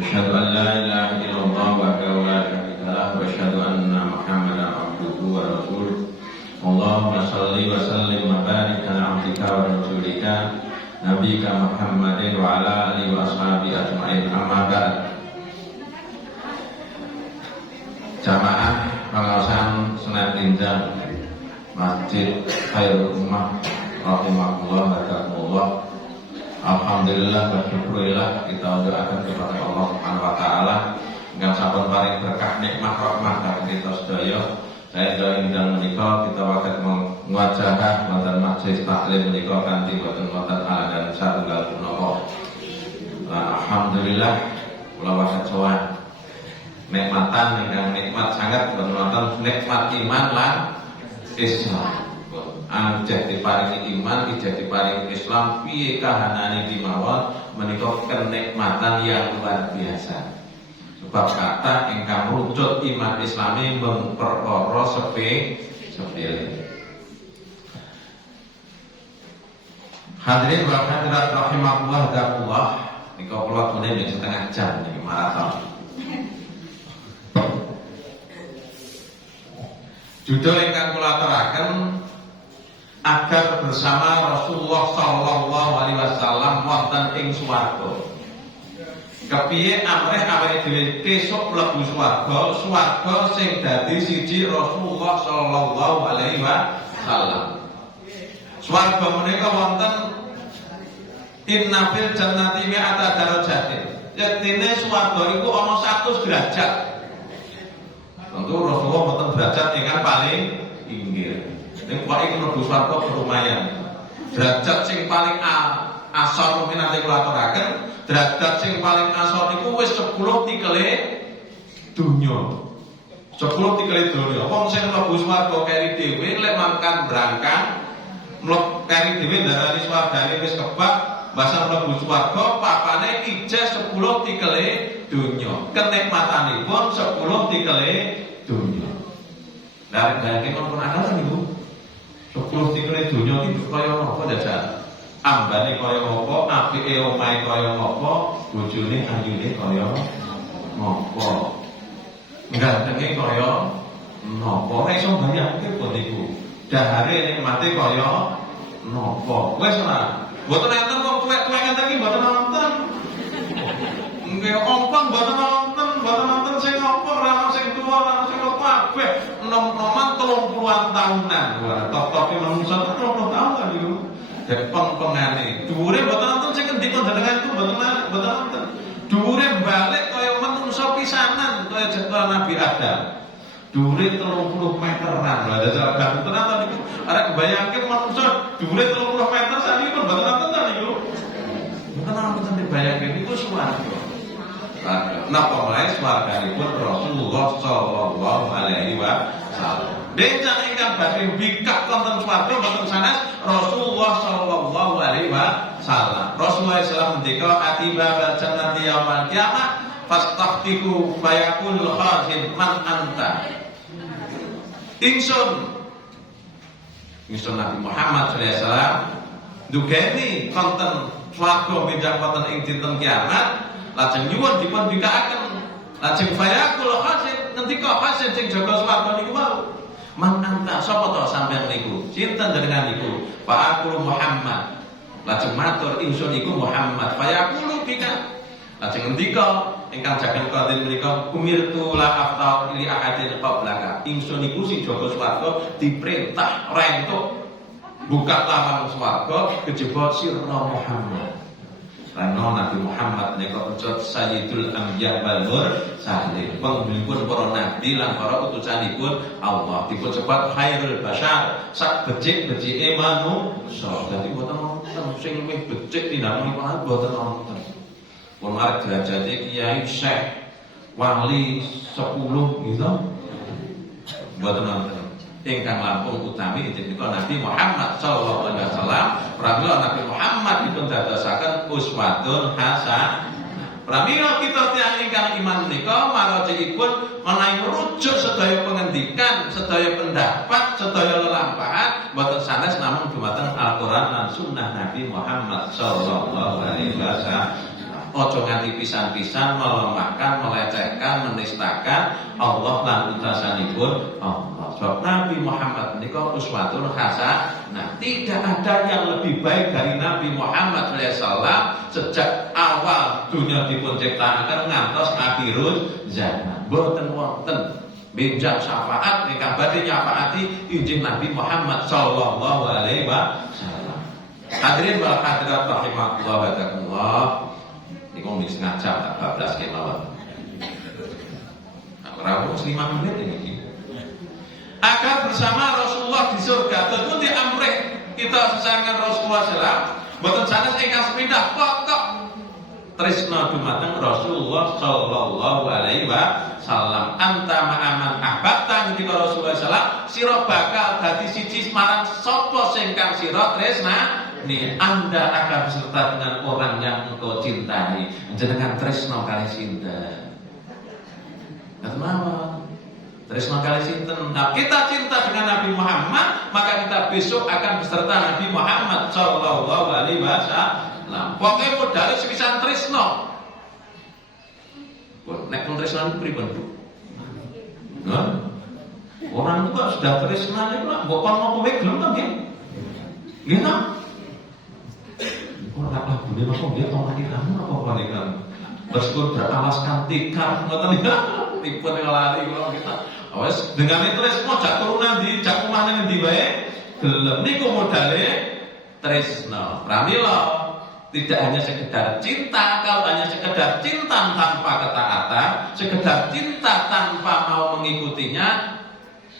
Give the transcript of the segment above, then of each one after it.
Asyhadu an la ilaha illallah wahdahu la syarika lah wa asyhadu anna Muhammadan abduhu wa rasuluh. Allahumma shalli wa sallim wa barik ala abdika wa rasulika nabiyika Muhammadin wa ala alihi wa ashabihi ajma'in. Amma ba'd. Jamaah pengawasan Senin Tinjau Masjid Khairul Ummah rahimahullah wa ta'ala. Alhamdulillah wa syukurillah, kita doakan kepada Allah Subhanahu wa taala ingkang sampun paring berkah nikmat rahmat kagem kita sedaya. Saya doain dan menika kita waket muwajahah wonten majelis taklim menika kanthi boten wonten dan satunggal punapa. Alhamdulillah kula waket sowan nikmatan ingkang nikmat sangat boten wonten nikmat iman lan Islam. Anjah diparingi iman, ijah diparingi Islam, piye kahanane dimawon menika kenikmatan yang luar biasa. Sebab kata ingkang rucut iman Islami mung perkara sepele. Hadirin wa hadirat rahimakumullah dakullah, nika kula tulen setengah jam niki maraton. Judul ingkang kula aturaken agar bersama Rasulullah sallallahu alaihi wasallam wonten ing swarga. Kepiye amrih awake dhewe kesuk mlebu swarga, swarga sing dadi siji Rasulullah sallallahu alaihi wasallam. Swarga menika wonten inna fil jannati mi'ata darajatin. Yektine swarga iku ana 100 derajat. Tentu Rasulullah wonten derajat ingkang paling inggil. Ning pokoke mlebu swarga lumayan. Derajat sing paling asor mungkin nanti kula aturaken, derajat sing paling asor niku wis 10 tikele dunya. 10 tikele dunya. Wong sing mlebu swarga keri dhewe lek mangkat berangkat mlebu keri dhewe darani swargane wis kebak, basa mlebu swarga papane ijeh 10 tikele dunya. Kenikmatanipun 10 tikele dunya. Lah bayangke kon ana ta niku? 10 tikele dunya iki kaya apa jajal? Ambane kaya apa, apike omahe kaya apa, bojone ayune kaya apa. Gantenge kaya napa? Ora iso bayangke kok niku. Dahare nikmate kaya napa. Wis ora. Mboten enten kok tuwek-tuwek ngenten iki mboten wonten. Nggih ompong mboten wonten sing apa, ora sing tuwa, ora sing kabeh. Nom-noman 30-an tahunan. Wah, tok-toke manungsa 30 tahun kan niku. Dek peng-pengane. Dhuwure mboten wonten sing ngendika jenengan iku mboten wonten. Dhuwure balik kaya manungsa pisanan kaya jadwal Nabi Adam. Dhuwure 30 meteran. Lah jajal ganten ta niku. Arek bayangke manungsa dhuwure 30 meter sakniki pun mboten wonten ta niku. Mboten wonten dibayangke niku swarga. Napa wae swarganipun Rasulullah sallallahu alaihi wasallam. Dencang ingkang badhe bikak wonten swarga mboten sanes Rasulullah sallallahu alaihi wasallam. Rasulullah sallallahu ngendika atiba bal jannati yaumil qiyamah fastaftiku fayaqul khazin man anta. Ingsun Nabi Muhammad sallallahu alaihi wasallam dugeni wonten swarga bidang wonten ing dinten kiamat. Lajeng nyuwun dipun bikakaken. Lajeng fayaqul khazin ngendika khazin sing jaga swarga niku wau. Man anta sapa to sampeyan niku? Sinten jenengan niku? Fa aqulu Muhammad. Lajeng matur ingsun iku Muhammad. Fayaqulu bika. Lajeng ngendika ingkang jaken qadir menika umirtu la afta li ahadin qablaka. Ingsun iku sing jaga swarga diperintah rentuk buka lawang swarga kejaba sirna Muhammad. Karena Nabi Muhammad nika ucap Sayyidul Anbiya wal Mursalin, penghulipun para nabi lan para utusanipun Allah. Dipun sebat khairul bashar, sak becik-becike manungsa. Dadi boten wonten sing luwih becik tinimbang menika boten wonten. Pun arep derajate kiai syekh wali 10 gitu. Boten wonten. Ingkang langkung utami injih Nabi Muhammad sallallahu alaihi wasallam. Pramila Nabi Muhammad dipun dadosaken uswatun hasanah. Pramila kita tiyang ingkang iman menika marajipun menawi rujuk sedaya pengendikan, sedaya pendapat, sedaya lelampahan boten sanes namun dumateng Al-Qur'an lan sunnah Nabi Muhammad sallallahu alaihi wasallam. ojo nganti pisan-pisan melemahkan, melecehkan, menistakan Allah lan utasanipun Allah. Sebab Nabi Muhammad menika uswatun hasanah. Nah, tidak ada yang lebih baik dari Nabi Muhammad SAW sejak awal dunia dipun ciptakaken ngantos akhirul zaman. Boten wonten benjang syafaat ingkang badhe nyafaati injih Nabi Muhammad sallallahu alaihi wasallam. Hadirin wal hadirat rahimakumullah wa taala. Niku wis ngajak tak bablas kemawon. Ora 5 menit ini. Agar bersama Rasulullah di surga. Tentu di amrih kita sesarengan Rasulullah SAW. Mboten sanes ingkang sepindah pokok tresna dumateng Rasulullah sallallahu alaihi wasallam. Anta ma'aman ahbabta ketika Rasulullah SAW sira bakal dadi siji marang sapa sing kang sira tresna. Nih, Anda akan beserta dengan orang yang engkau cintai. Jenengan tresna kali sinten? Kenapa? Tresna kali sinten? Nah, kita cinta dengan Nabi Muhammad, maka kita besok akan beserta Nabi Muhammad sallallahu alaihi wasallam. Pokoke modal sepisan tresna. Nek pun tresna pripun, Bu? Nah, orang itu kan sudah tresna niku lak mbok kono kowe gelem to nggih? Nggih ta? Ora lagune kok nggih ora dikamu apa dikamu. Meskipun beralaskan tikar ngoten niku tipun ngelali kula kita. Wes dengan tresna jak turunan di jak omah ning ndi wae gelem niku modale tresna. Pramila tidak hanya sekedar cinta, kalau hanya sekedar cinta tanpa ketaatan, sekedar cinta tanpa mau mengikutinya,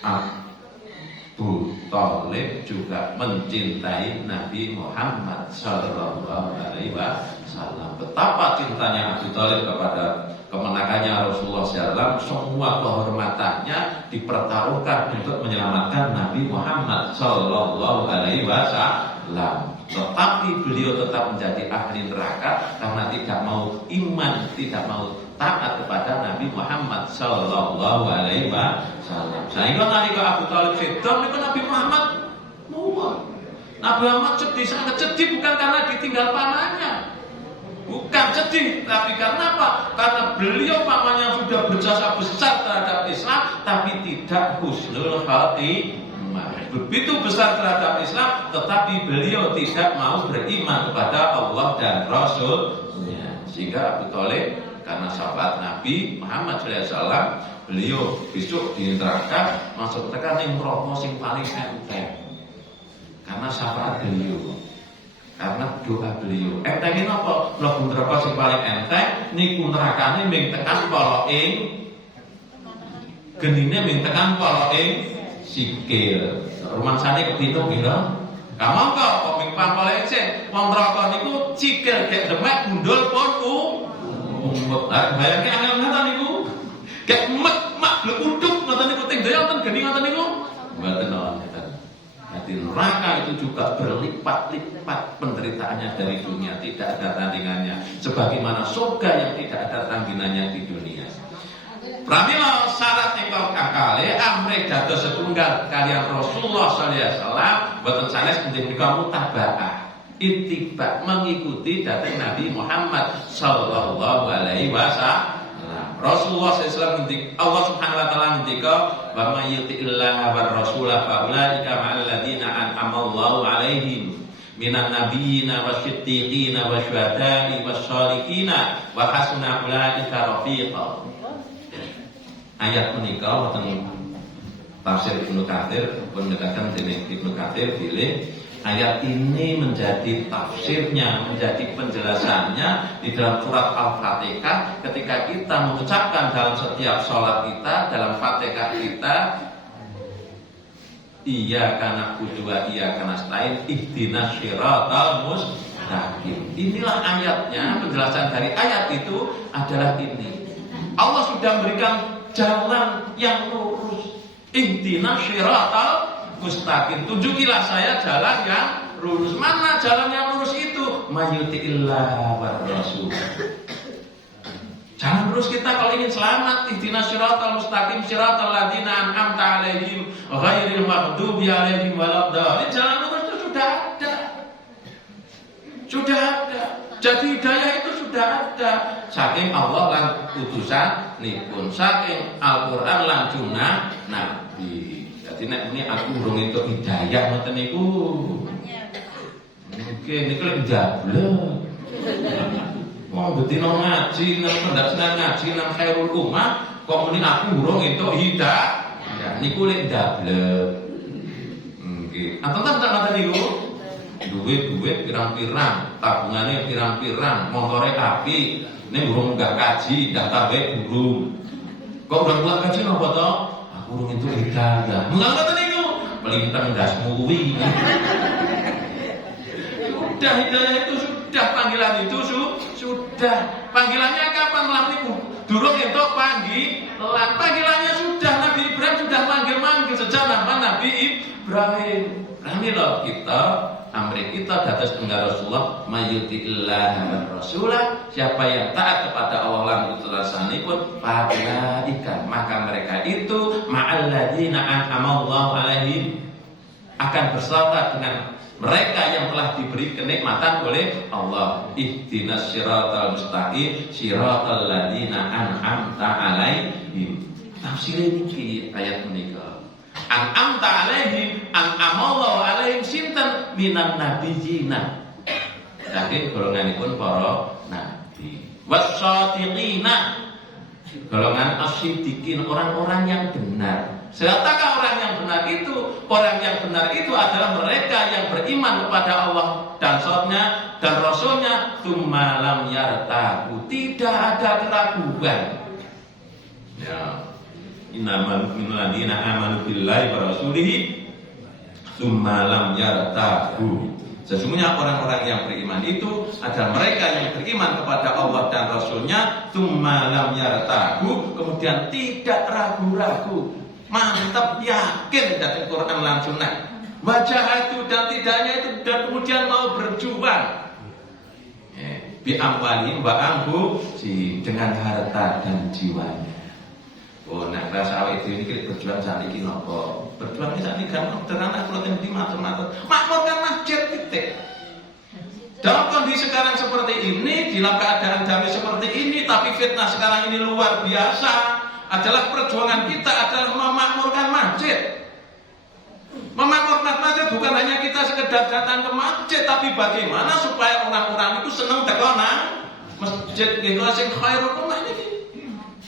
Abu Thalib juga mencintai Nabi Muhammad sallallahu alaihi wasallam. Betapa cintanya Abu Thalib kepada kemenakannya Rasulullah SAW, semua kehormatannya dipertaruhkan untuk menyelamatkan Nabi Muhammad sallallahu alaihi wasallam. Tetapi beliau tetap menjadi ahli neraka karena tidak mau iman, tidak mau taat kepada Nabi Muhammad sallallahu alaihi wasallam. Sehingga nalika Abu Thalib sedang niku Nabi Muhammad muwah. Nabi Muhammad sedih, sangat sedih bukan karena ditinggal pamannya. Bukan sedih, tapi karena apa? Karena beliau pamannya sudah berjasa besar terhadap Islam, tapi tidak husnul khatimah. Begitu besar terhadap Islam, tetapi beliau tidak mau beriman kepada Allah dan Rasulnya. Sehingga Abu Thalib karena sahabat Nabi Muhammad SAW, beliau besok di neraka masuk tekan yang merokok sing paling enteng. Karena syafaat beliau, karena doa beliau. Entengin apa? Mlebu neraka sing paling enteng niku nerakane ming tekan para ing genine ming tekan para ing sikil. Rumangsane kepitung kira. Kamu kok ming paling sing wong neraka niku sikil gek demek gundul pun umpet. Lah bayangke angel ngoten niku. Gek mak blekuduk ngoten niku teng daya wonten geni ngoten niku. Mboten wonten. Di neraka itu juga berlipat-lipat penderitaannya dari dunia, tidak ada tandingannya. Sebagaimana surga yang tidak ada tandingannya di dunia. Pramila syarat ingkang kakale amrih dados setunggal kaliyan Rasulullah sallallahu alaihi wasallam boten sanes menika mutaba'ah. Ittiba mengikuti datang Nabi Muhammad sallallahu alaihi wasallam. Rasulullah SAW ngendik, Allah Subhanahu wa taala ngendika, "Wa may yuti'illah war rasula fa ulaika ma'al ladzina an'ama Allahu 'alaihim minan nabiyyina wasyiddiqina wasyuhada'i wasyoliqina wa hasuna ulaika rafiqa." Ayat menika wonten tafsir Ibnu Katsir pun dikatakan dening Ibnu Katsir bilih ayat ini menjadi tafsirnya, menjadi penjelasannya di dalam surat Al-Fatihah ketika kita mengucapkan dalam setiap sholat kita, dalam Fatihah kita, iyyaka na'budu wa iyyaka nasta'in ihdinas siratal mustaqim. Inilah ayatnya, penjelasan dari ayat itu adalah ini. Allah sudah memberikan jalan yang lurus. Ihdinas siratal mustaqim, tunjukilah saya jalan yang lurus. Mana jalan yang lurus itu? Mayuti'illah war rasul. Jalan lurus kita kalau ingin selamat, ihdinas siratal mustaqim siratal ladzina an'amta 'alaihim ghairil maghdubi 'alaihim waladdallin. Jalan lurus itu sudah ada. Sudah ada. Jadi hidayah itu sudah ada saking Allah lan utusan nipun, saking Al-Qur'an lan sunah Nabi. Jadi nek ini aku urung entuk hidayah ngoten niku. Oke, niku lek jablek. Mau betina ngaji nang pendakian ngaji nang Khairul Ummah kok muni aku urung entuk hidayah. Ya niku lek jablek. Nggih. Anten-anten ngoten niku. Duit pirang-pirang, tabungannya pirang-pirang, motornya api, ini burung nggak kaji, daftar baik burung. Kok udah buat kaji nopo toh? Aku burung itu hidayah. Mengapa tuh niku? Melintang das muwi. Sudah hidayah itu sudah, panggilan itu sudah. Panggilannya kapan malam niku? Durung itu panggilannya sudah. Nabi Ibrahim sudah manggil sejak nama Nabi Ibrahim. Kami loh kita. Amri kita dados tengah Rasulullah mayyutiillah Rasulah, siapa yang taat kepada Allah lan utusanipun fa'ulaika, maka mereka itu ma'alladzina an'amallahu alaihim, akan bersama dengan mereka yang telah diberi kenikmatan oleh Allah. Ihdinas siratal mustaqim siratal ladzina an'amta alaihim. Tafsir ini ayat menika. An'amta alaihim, an'amallahu alaihim sinten minan nabiyina. Saking golonganipun para nabi. Wasyatiqina, golongan asyidikin, orang-orang yang benar. Siapakah orang yang benar itu? Orang yang benar itu adalah mereka yang beriman kepada Allah dan Rasulnya, tsumma lam yartabu, tidak ada keraguan. Ya. Innamal mu'minuna amanu billahi wa rasulihi tsumma lam yartabu. Sesungguhnya orang-orang yang beriman itu adalah mereka yang beriman kepada Allah dan Rasulnya, tsumma lam yartabu, kemudian tidak ragu-ragu, mantap yakin dari Quran lan Sunnah. Wajah itu dan tidaknya itu, dan kemudian mau berjuang bi amwalihim wa anfusihim, dengan harta dan jiwanya. Oh, nek rasa awake dhewe iki berjuang sakniki napa? Berjuang sakniki gampang tenan aku lek matur-matur. Makmurkan masjid titik. Dalam kondisi sekarang seperti ini, dalam keadaan damai seperti ini, tapi fitnah sekarang ini luar biasa, adalah perjuangan kita adalah memakmurkan masjid. Memakmurkan masjid bukan hanya kita sekedar datang ke masjid, tapi bagaimana supaya orang-orang itu senang teko nang masjid gitu sing Khairul Ummah ini.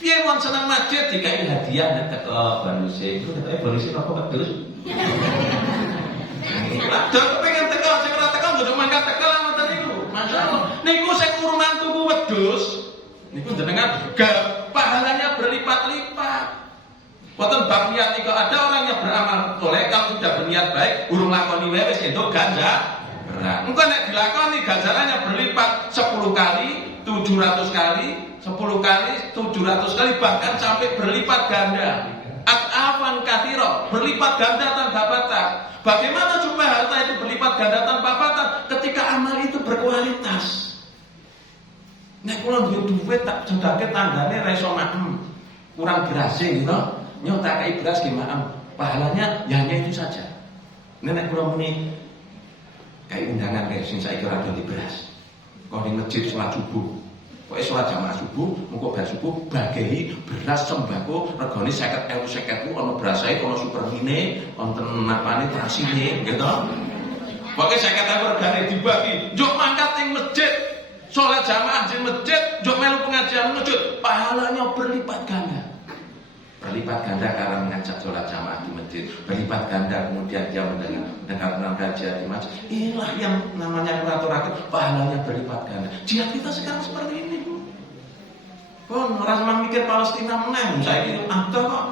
Piye wong seneng masjid dikai hadiah nek teko bonuse. Iku nek bonuse apa wedhus? Lah pengen teko sing ora teko mboten mangkat teko lah ngoten niku. Masyaallah. Niku sing urunan tuku wedhus niku jenengan pahalanya berlipat-lipat. Wonten bab niat niku ada orang yang beramal soleh kalau sudah berniat baik urung lakoni wae wis entuk ganjaran. Engko nek dilakoni ganjarannya berlipat 10 kali, 700 kali, 10 kali, 700 kali, bahkan sampai berlipat ganda. At'afan katsira, berlipat ganda tanpa batas. Bagaimana supaya harta itu berlipat ganda tanpa batas ketika amal itu berkualitas? Nek kula duwe duit tak sedake tanggane ra iso maem. Kurang beras gitu. Nyotakai beras nggih maem. Pahalanya ya hanya itu saja. Nek kula muni kayak undangan kayak sing saiki ora dadi beras. Kok ning masjid salat subuh. Pokoke salat jamaah subuh, mengko bar subuh bagehi beras sembako regane 50.000 ana berasae, ana supermine, wonten napane trasine, gitu. Pokoke 50.000 regane dibagi, njuk mangkat ning masjid, salat jamaah di masjid, njuk melu pengajian masjid, pahalanya berlipat ganda. Berlipat ganda karena mengajak sholat jamaah di masjid, berlipat ganda kemudian dia mendengar kajian di masjid. Inilah yang namanya kurator, pahalanya berlipat ganda. Jihad kita sekarang seperti ini. Kon orang mikir Palestina menang, saya ini ada kok.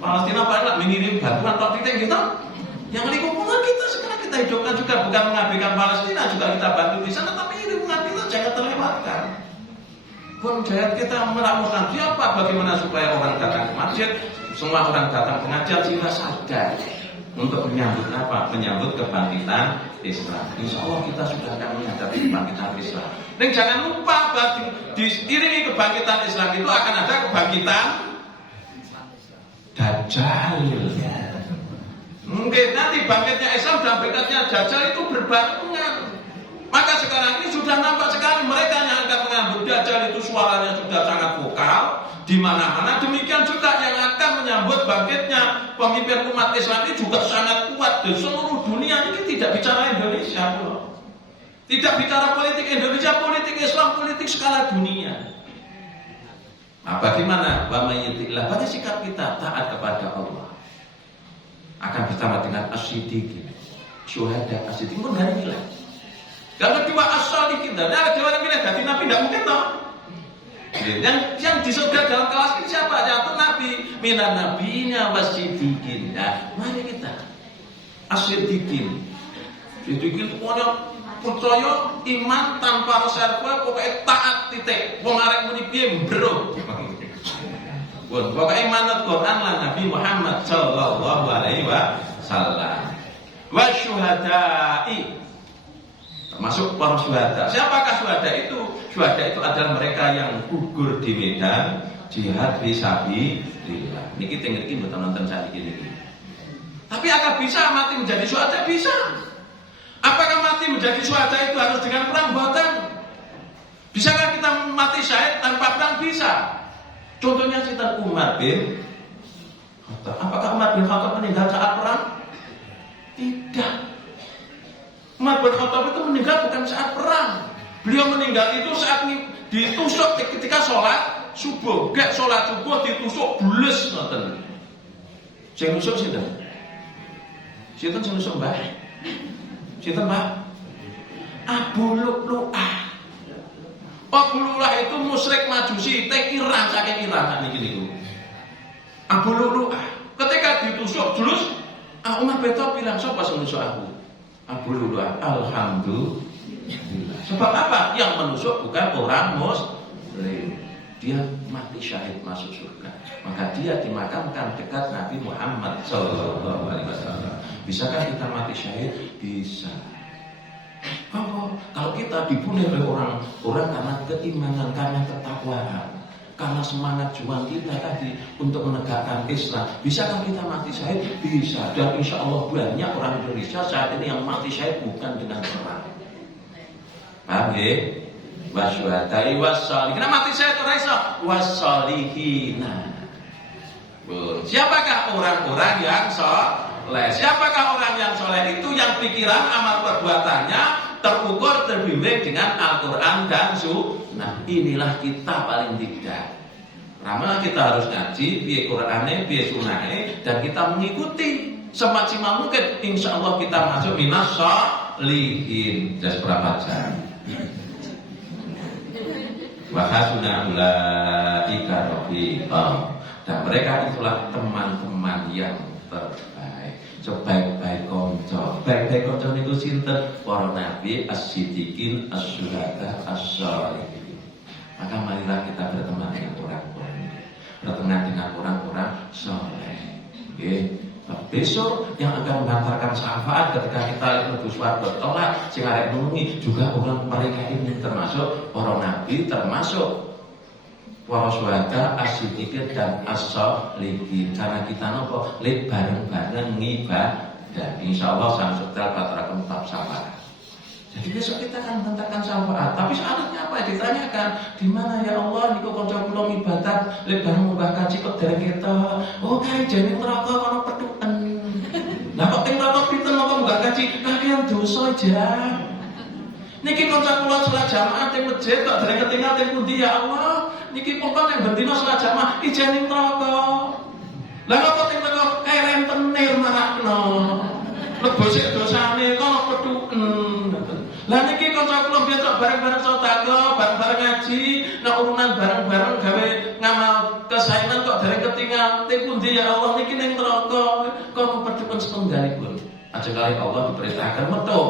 Palestina paling mengirim bantuan tok titik gitu. Yang lingkungan kita sekarang kita hidupkan juga bukan mengabaikan Palestina, juga kita bantu di sana, tapi lingkungan kita jangan terlewatkan. Pun jihad kita melakukan siapa, bagaimana supaya orang datang ke masjid, semua orang datang pengajian sehingga sadar untuk menyambut apa? Menyambut kebangkitan Islam. Insya Allah kita sudah akan menghadapi kebangkitan Islam. Dan jangan lupa diiringi kebangkitan Islam itu akan ada kebangkitan Dajjal. Mungkin nanti bangkitnya Islam dan bangkitnya Dajjal itu berbarengan. Maka sekarang ini sudah nampak sekali mereka yang akan menyambut Dajjal itu suaranya sudah sangat vokal di mana-mana. Demikian juga yang akan menyambut bangkitnya pemimpin umat Islam ini juga sangat kuat di seluruh dunia. Ini tidak bicara Indonesia, bro. Tidak bicara politik Indonesia, politik Islam, politik skala dunia. Nah, bagaimana? Wa may yuti'illah, pada sikap kita taat kepada Allah akan bersama dengan as-siddiqin, syuhada as-siddiqin pun dari nilai. Yang kedua as-shalihin, dan ada orang bilang jadi nabi tidak mungkin toh. Yang di surga dalam kelas ini siapa? Yaitu nabi, minan nabiina was-siddiqin. Nah, mari kita as-siddiqin. Siddiqin pokoknya percaya iman tanpa reserve, pokoknya taat titik. Wong arek muni piye mbro. Pokoknya iman Al-Qur'an lan Nabi Muhammad sallallahu alaihi wasallam. Wasyuhada'i, termasuk para syuhada. Siapakah syuhada itu? Syuhada itu adalah mereka yang gugur di medan jihad fisabilillah. Niki teng niki mboten nonton sakniki niki. Tapi apakah bisa mati menjadi syuhada? Bisa. Apakah mati menjadi syuhada itu harus dengan perang? Mboten. Bisakah kita mati syahid tanpa perang? Bisa. Contohnya cerita Umar bin Khattab. Apakah Umar bin Khattab meninggal saat perang? Tidak. Umar bin Khattab itu meninggal bukan saat perang. Beliau meninggal itu saat ditusuk ketika sholat subuh. Gak sholat subuh ditusuk bules ngoten. Sing nusuk sinten? Sinten sing nusuk Mbah? Sinten Mbah? Abu Lu'lu'ah. Abu Lu'lu'ah itu musyrik Majusi, Iran, saking Iran niki niku. Abu Lu'lu'ah ketika ditusuk julus, Umar bin Khattab bilang, "Sapa sing nusuk aku?" Abu Lu'lu'ah, "Alhamdulillah." Sebab apa? Yang menusuk bukan orang muslim. Dia mati syahid masuk surga. Maka dia dimakamkan dekat Nabi Muhammad sallallahu alaihi wasallam. Bisakah kita mati syahid? Bisa. Kalau kita dibunuh oleh orang karena keimanan, karena ketakwaan, karena semangat juang kita tadi untuk menegakkan Islam, bisakah kita mati syahid? Bisa. Dan insya Allah banyak orang Indonesia saat ini yang mati syahid bukan dengan perang. Paham ya? Wasyuhada'i wassalihin. Kenapa mati syahid ora iso? Wassalihina. Siapakah orang-orang yang soleh? Siapakah orang yang soleh itu? Yang pikiran amal perbuatannya terukur, terbimbing dengan Al-Quran dan Sunnah. Inilah kita paling tidak. Pertama kita harus ngaji, piye Qur'ane, piye Sunnahne, dan kita mengikuti semaksimal mungkin. Insya Allah kita masuk minas sholihin. Just berapa jam? Wa hasuna ulaika rafiqah. Dan mereka itulah teman-teman yang terbaik. Sebaik-baik konco. Baik-baik konco itu sinten? Para nabi, as-siddiqin, as-syuhada, as-sholihin. Maka marilah kita berteman dengan orang-orang ini, berteman dengan orang-orang soleh. Besok yang akan mengantarkan syafaat ketika kita menuju swarga tolak sing arek nulungi juga orang mereka ini termasuk para nabi, termasuk para syuhada, as-siddiqin dan as-sholihin. Karena kita nopo lek bareng-bareng ngibadah. Insyaallah sang setel kataraken tetap syafaat. Jadi besok kita akan mengantarkan syafaat. Tapi syaratnya apa? Ditanyakan, di mana ya Allah niku kanca kula ibadat lek bareng mbah kaji kok dereng ketok. Oh kae jane neraka kono petuken. Lah kok teng neraka pinten kok mbah kaji kakean dosa jan. Niki kanca kula salat jamaah teng masjid kok dereng ketinggal teng pundi ya Allah? Niki pokok nek bendina salat jamaah ijane neraka. Lah kok teng neraka kae rentenir marakno. Lebosik dosane kok petuken. Lah niki kanca kula besok bareng-bareng sedekah, bareng-bareng ngaji, nek urunan bareng-bareng gawe ngamal kesaenan kok dereng ketinggal. Teng pundi ya Allah niki ning neraka. Kok petuken setunggalipun. Aja kali Allah diperintahkan metu.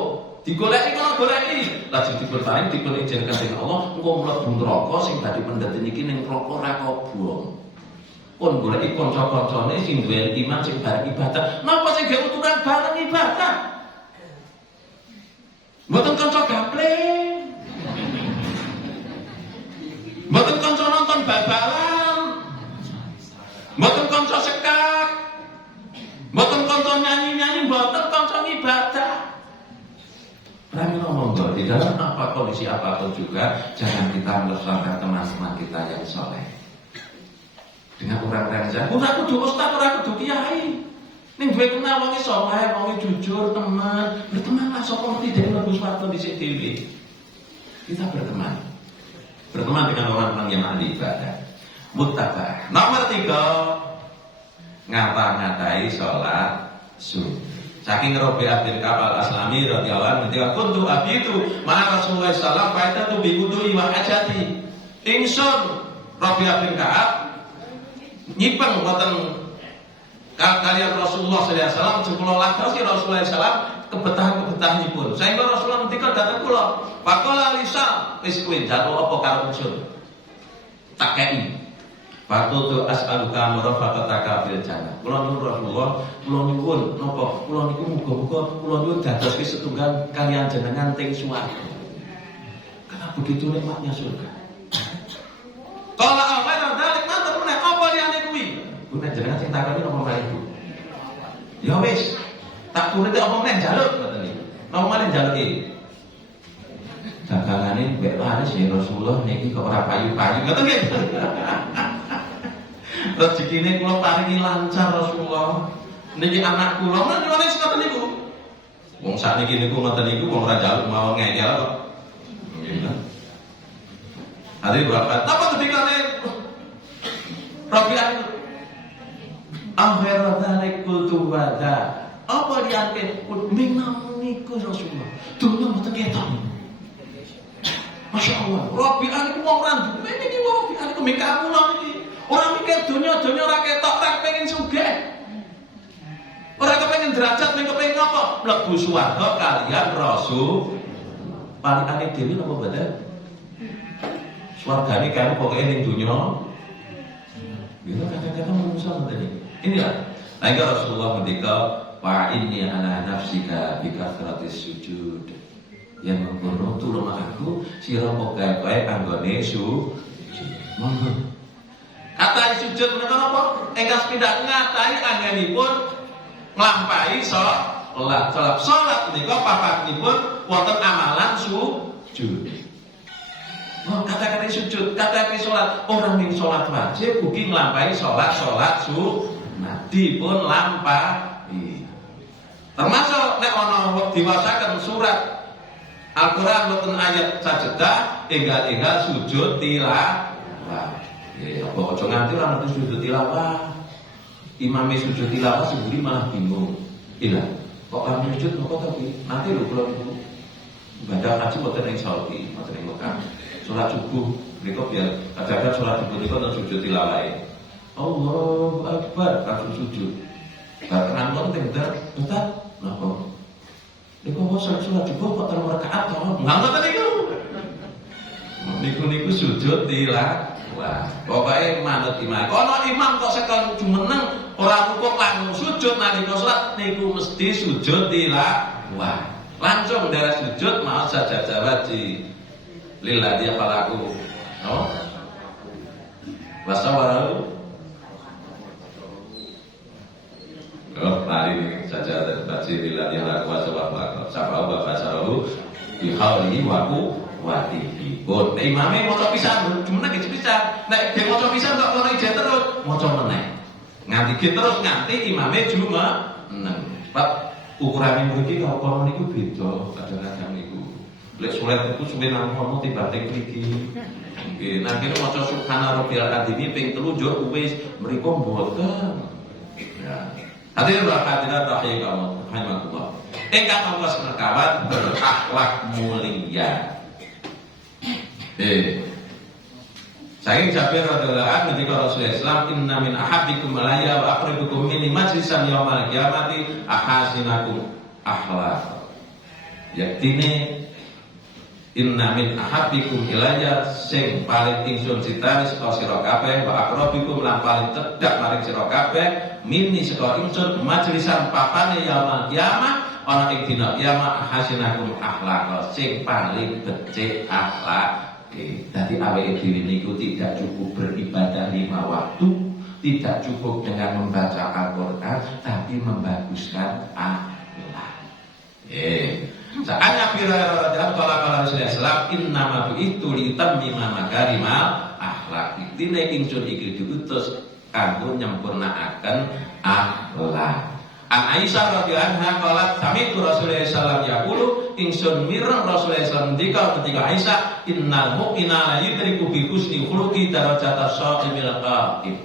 Digoleki kono goleki. Lajeng dipun paring dipun izinkan dening Allah engko mlebu neraka sing dadi pendhet niki ning neraka ora kobong. Pun goleki kanca-kancane sing duwe iman sing bareng ibadah. Napa sing gawe uturan bareng ibadah? Mboten kanca gapleng. Mboten kanca nonton bal-balan. Mboten kanca sekak. Mboten kanca nyanyi-nyanyi, mboten kanca ibadah. Rami monggo di dalam apa kondisi apapun juga jangan kita melesatkan teman-teman kita yang soleh. Dengan orang-orang yang ora kudu ustaz, ora kudu kiai. Ning duwe kenal wong soleh, wong jujur, teman, berteman lah sapa mesti dhewe mlebu swarga dhisik dhewe. Kita berteman. Berteman dengan orang-orang yang ahli ibadah. Muttaba. Nomor 3, ngata-ngatai sholat subuh. Saking Rabi'ah bin Ka'ab al-Aslami radhiyallahu anhu ketika kuntu abitu ma Rasulullah sallallahu alaihi wasallam fa bi wudu'i wa hajati. Ingsun Rabi'ah bin Ka'ab nyipeng wonten kaliyan Rasulullah sallallahu alaihi wasallam jempol lados si Rasulullah sallallahu kebetahan-kebetahanipun. Sehingga Rasulullah ngendika dhateng kula, faqala lisan wis kuwi jatuh apa karo ingsun. Tak kei. Fatutu as'aluka murafaqataka fil jannah. Kula nuwun Rasulullah, kula nyuwun napa? Kula niku muga-muga kula nyuwun dados setunggal kaliyan jenengan teng swarga. Karena begitu nikmatnya surga. Qala awal dzalik matur meneh apa liyane kuwi? Kuwi jenengan sing takoni napa meneh iku? Ya wis, tak turuti apa meneh njaluk ngoten niku. Napa meneh njaluki? Dagangane mbek laris ya Rasulullah niki kok ora payu-payu. Ngoten nggih. Rezekine kula paringi lancar Rasulullah. Niki anak kula men nyuwun ngoten niku. Wong sakniki niku ngoten niku wong ora njaluk mawon ngeyel kok. Nggih. Hari berapa? Apa ketikane Rabi'ah itu? Akhiradzalik kultu wada. Apa diangke minam niku Rasulullah. Dunya mboten ketok. Masya Allah. Rabi'ah niku wong randu. Niki wong Rabi'ah niku mikamulah niki. Orang mikir dunia ora ketok, ora pengen sugih. Ora kepengin derajat, ning kepengin apa? Mlebu swarga kaliyan Rasul. Palikane dhewe napa mboten? Swargane kan pokoke ning dunya. Gitu kata-kata manusia ngoten iki. Inilah. Lagi Rasulullah ngendika, "Wa inni ala nafsika bi kathratis sujud." Yang mengkono tulung aku sira pokoke anggone sujud. Monggo. Kata sujud menika napa? Engkas pindah ngatai anggenipun nglampahi salat. Salat menika papatipun wonten amalan sujud. Oh, kata-kata sujud, kata-kata salat, orang yang salat wajib ugi nglampahi salat sunat dipun lampahi. Termasuk nek ana diwasaken surat Al-Qur'an wonten ayat sajadah enggal-enggal sujud tilawah. Ya, apa aja nganti ora ngerti sujud tilawah. Imame sujud tilawah sendiri malah bingung. Iya, kok kami sujud kok tapi nanti lho kula niku ibadah haji boten ing Saudi, boten ing Mekah. Salat subuh mereka biar kadang-kadang salat subuh niku nang sujud tilawah. Allahu Akbar langsung sujud. Bahkan penting Ustaz, napa? Niku kok salat subuh kok terus rakaat to? Ngoten niku. Niku sujud tilawah. Wah, pokoknya manut imam. Kalau imam kok sekali jumeneng orang rukuk langsung sujud nalika salat niku mesti sujud tilawah. Langsung darah sujud mau saja jawaji lillahi falaku. Oh. Wasawaru. Oh, tadi saja baca lillahi falaku wasawaru. Sapa bapak saru bihaulihi waku watihi. Oh, imame maca pisan, jumeneng iki pisan. Nek dhewe maca pisan kok kono ije terus, maca meneh. Nganti ge terus nganti imame jumeneng. Pak ukurane mriki karo kono niku beda, kadang-kadang niku. Lek salat iku suwe nang kono timbang mriki. Nggih, nek kene maca subhana rabbiyal adzim ping 3 njur wis mriku mboten. Ya. Hadirin wa hadirat rahimakumullah. Rahimakumullah. Ingkang Allah sekawan berakhlak mulia. Saking Jabir radhiyallahu anhu ketika Rasulullah Islam inna min ahabbikum alayya wa aqrabukum minni majlisan yaumal qiyamati ahasinakum akhlaq. Yaktine inna min ahabbikum ilayya sing paling ingsun cintai saka sira kabeh wa aqrabukum lan paling cedhak maring sira kabeh minni saka ingsun majlisan papane yaumal qiyamah ana ing dina kiamat ahasinakum akhlaq sing paling becik akhlak. Jadi awake dhewe niku tidak cukup beribadah 5 waktu, tidak cukup dengan membaca Al-Qur'an, tapi membaguskan akhlak. Saatnya Fir'aun kala Rasulullah sallallahu innama itu litammima makarimal akhlak. Dene ingsun iki diutus kanggo nyempurnaaken akhlak. An Aisyah radhiyallahu anha qalat sami'tu Rasulullah sallallahu alaihi wasallam ingsun mireng Rasulullah sallallahu alaihi wasallam ketika Aisyah innal mu'mina la yudriku bi husni khuluqi darajata sha'imil qa'im.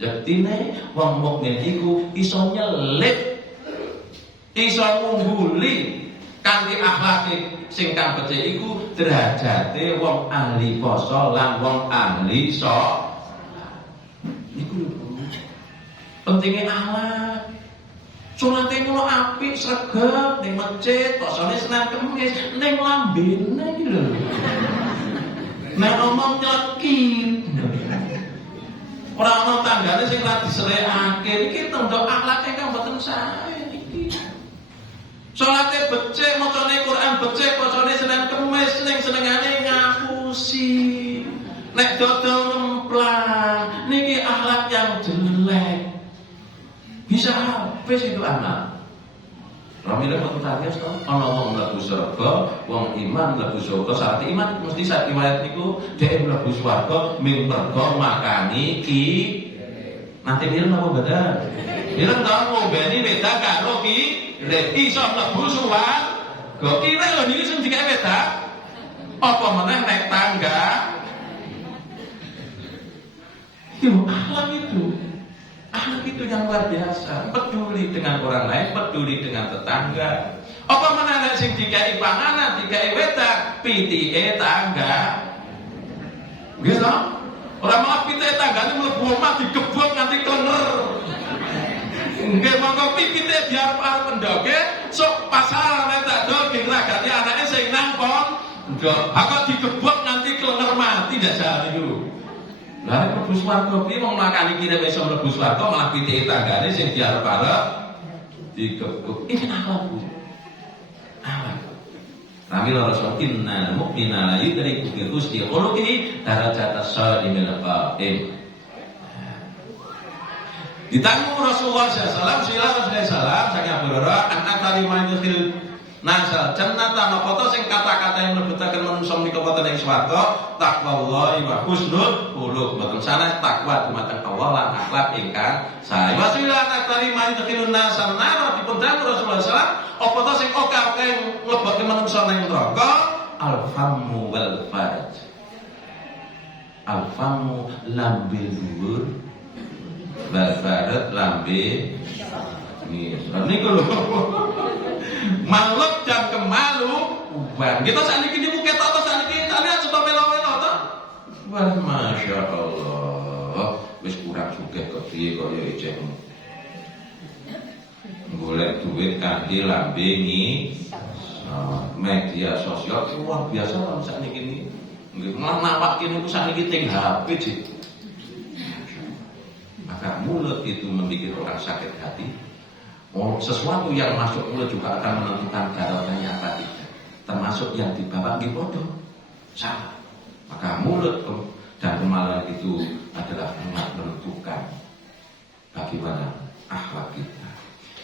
Jektine wong mukmin iku iso nyelip iso ngungguli kanthi akhlake sing kang becik iku derajate wong ahli poso lan wong ahli iku pentingnya akhlak. Salate ngono apik sregep ning masjid, posone Senin Kamis ning lambene iki lho. Nek omong nyelekit. Ora ana tanggane sing ra diserekake iki tandha akhlake kang mboten sae iki. Salate becik, macane Quran becik, posone Senin Kamis ning senengane ngapusi. Nek dodol nemplang niki akhlak yang jelek. Bisa habis itu anak. Ramile mboten tarias to, ana wong mlebu surga, wong iman mlebu surga. Syarat iman mesti sak riwayat niku dhek mlebu swarga ming mergo makani ki. Nanti mireng apa badan? Mireng to ngombeni beda karo ki, iso mlebu swarga. Kira lho niki sing dikae beda. Apa meneh nek tangga? Itu akhlak itu. Anak itu yang luar biasa, peduli dengan orang lain, peduli dengan tetangga. Apa mana sing dikai panganan, dikai wedak, pitike tangga. Gitu? Orang malah pitike tanggane mlebu omah digebuk nganti klenger. Nggih monggo pitike diarep-arep pendoge, sok pasarane tak dol diragati anake sing nang pon. Ndok, kok digebuk nganti klenger mati dasar niku. Lah nek mlebu swarga piye wong makani kira iso mlebu swarga malah pitike tanggane sing diarep-arep digebuk. Iki akhlak. Akhlak. Ramil Rasul innal mu'mina la yudriku bi husni khuluqihi darajatas shalimil qa'im. Ditanya Rasulullah SAW, sila Rasulullah SAW, saya berdoa, anak lima yudhil nasal jannatan apa to sing kata-kata yang mlebetaken manungsa menika wonten ing swarga taqwallahi wa husnul khuluq. Mboten sanes takwa dumateng Allah lan akhlak ingkang sae. Wasila anak lima yudhilun nasal nar dipundang Rasulullah SAW, apa to sing oke-oke mlebetaken manungsa ning neraka al-famu wal farj. Al-famu lambe dhuwur Barat lambe niku lho. Malut dan kemalu uban. Kita sakniki niku ketok to sakniki kalian coba melo-melo to. Wah, masyaallah. Wis kurang sugih kok piye kok ya ijek. Golek duit kangge lambe media sosial luar biasa to sakniki niki. Nggih, nawak niku sakniki teng HP sih. Maka mulut itu membuat orang sakit hati. Sesuatu yang masuk mulut juga akan menentukan darahnya apa tidak. Termasuk yang dibawa di bodoh salah. Maka mulut dan kemaluan itu adalah sangat menentukan bagaimana akhlak kita.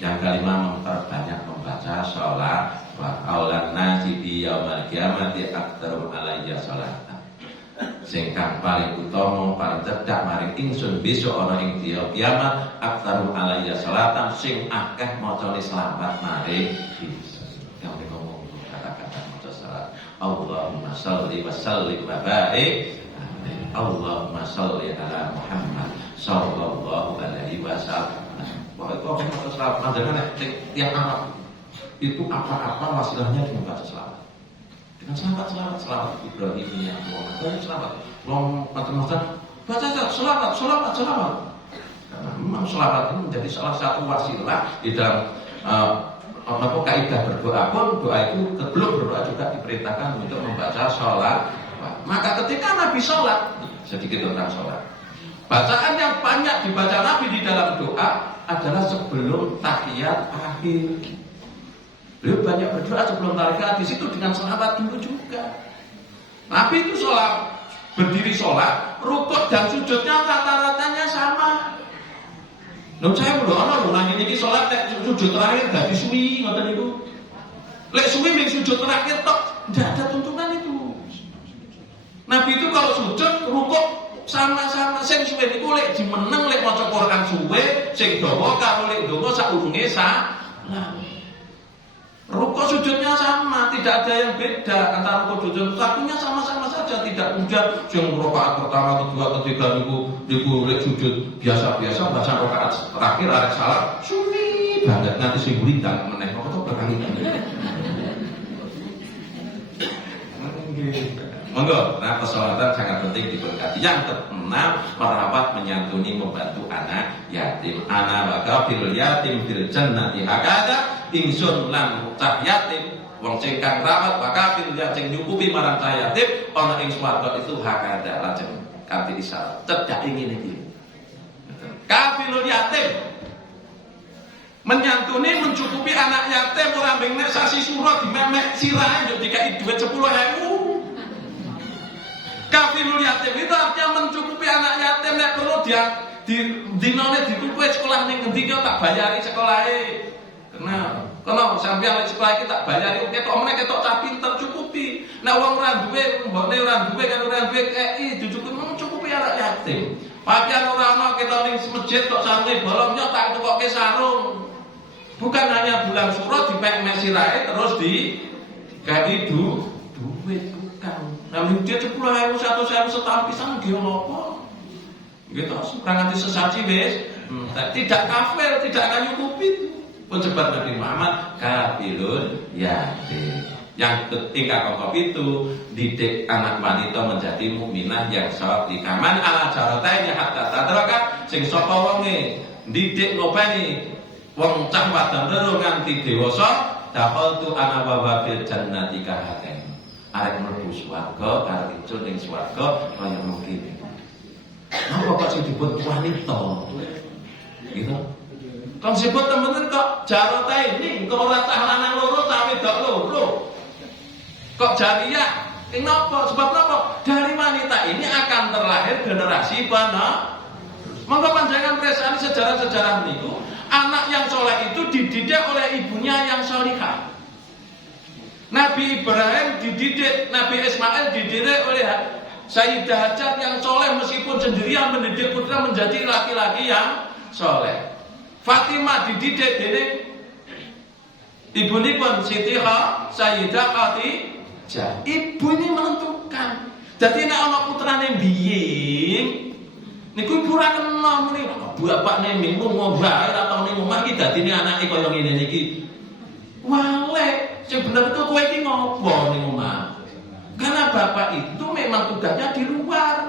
Yang kelima, memperbanyak membaca sholat. Wa aulan nasi bi yaumil qiyamati aktarum alayya sholatan. Sing kang paling utama paling cedhak maring ingsun besok ana ing dina kiamat aktarum alayya salatan sing akeh macane selamat maring ingsun. Yang ngomong kata-kata maca salat Allahumma shalli wa sallim wa barik Allahumma shalli ala Muhammad sallallahu alaihi wasallam. Bahwa itu maca salat panjenengan tiap Arab itu apa-apa wasilahnya dengan baca salat. Dengan selamat Ibrahim ya Allah. Selamat. Long macam-macam baca selamat. Karena memang selamat itu menjadi salah satu wasilah di dalam kaidah berdoa pun doa itu sebelum berdoa juga diperintahkan untuk membaca sholat. Maka ketika Nabi sholat, sedikit tentang sholat. Bacaan yang banyak dibaca Nabi di dalam doa adalah sebelum tahiyat akhir. Beliau banyak berdoa sebelum tahiyat di situ dengan sahabat dulu juga. Nabi itu sholat, berdiri sholat, rukuk dan sujudnya rata-ratanya sama. Lalu saya berdoa, nanya ini sholat sujud terakhir gak disuwi, ngoten itu. Lek suwi ming sujud terakhir tok, tidak ada tuntunan itu. Nabi itu kalau sujud rukuk sama-sama sing suwe niku lek dimeneng lek maca Quran suwe, sing dawa karo lek ndonga saurunge salam. Rukuk sujudnya sama, tidak ada yang beda antara rukuk sujud. Satunya sama-sama saja, tidak kemudian yang rakaat pertama, kedua, ketiga niku lek sujud biasa-biasa, baca rakaat terakhir arek salam suwi banget nanti sing buritan meneh kok to berkali-kali. Monggo, nah persolatan sangat penting diberkati. Yang keenam, merawat, menyantuni, membantu anak yatim. Ana wa kafirul yatim fil jannati hakada ingsun lan cah yatim wong sing kang rawat wa kafirul yatim nyukupi marang cah yatim ana ing swarga itu hakada lajeng kanthi isyarat. Cedak ingin iki. Kafirul yatim menyantuni mencukupi anak yatim ora mbeng nek sasi sura dimemek sirahe yo dikai dhuwit 10.000. Kafirul yatim itu artinya mencukupi anak yatim nek perlu dia dinone dituku sekolah ning ngendi kok tak bayari sekolahe. Kena sampeyan lek sekolah iki tak bayari ketok meneh ketok cah pinter cukupi. Nek wong ora duwe, mbokne ora duwe kan ora duwe kei mencukupi anak yatim. Pakaian ora ana ketok ning masjid tok sarunge bolong nyok tak tukoke sarung. Bukan hanya bulan suro dipek mesirahe terus di gaji duit bukan. Nah, dia 10.000 1.000 setahun pisan dia ngopo? Gitu, kurang nanti sesaji wis. Tidak kafir, tidak akan nyukupi. Pencepat Nabi Muhammad kafirun yatim. Yang ketiga kelompok itu didik anak wanita menjadi mukminah yang salihah. Man ala jarataini hatta tadraka sing sapa wonge didik ngopeni wong cah wadon loro nganti dewasa dakhaltu ana wa fil jannati kahaten. Arek mlebu swarga karo icul ning swarga kaya mungkin. Napa kok sing disebut wanita? Gitu. Kan sebut temen kok jarota ini kok ora cah lanang loro cah wedok loro. Kok jariyah? Kenapa? Sebab apa? Dari wanita ini akan terlahir generasi penerus. Monggo panjenengan presani sejarah-sejarah niku, anak yang soleh itu dididik oleh ibunya yang salihah. Nabi Ibrahim dididik, Nabi Ismail dididik oleh Sayyidah Hajar yang soleh meskipun sendirian mendidik putra menjadi laki-laki yang soleh. Fatimah dididik ini ibunipun Siti Sayyidah Khadijah. Ibu ini menentukan. Jadi nek ana putrane biyen niku ibu ora kena muni bapakne minggu ngobae ora tau ning omah iki dadine anake kaya ngene iki. Wale sing bener itu kowe iki ngopo ning omah? Karena bapak itu memang tugasnya di luar,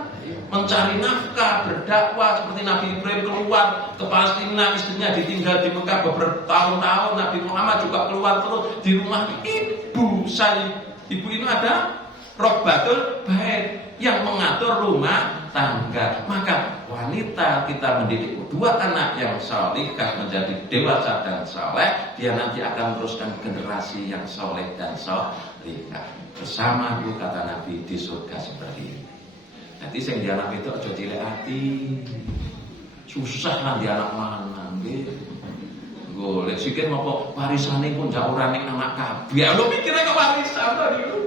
mencari nafkah, berdakwah seperti Nabi Ibrahim keluar ke Palestina, istrinya ditinggal di Mekah beberapa tahun-tahun. Nabi Muhammad juga keluar terus di rumah ibu saya. Ibu ini ada Robbatul Bait yang mengatur rumah tangga. Maka wanita kita mendidik dua anak yang salihah menjadi dewasa dan saleh, dia nanti akan teruskan generasi yang saleh dan salihah bersama bu kata Nabi di surga seperti ini. Nanti sing di anak itu aja cilik ati, susah kan di anak lanang nggih. Golek sikit apa warisane pun jak ora ning anak kabeh. Lho mikire kok warisan to niku.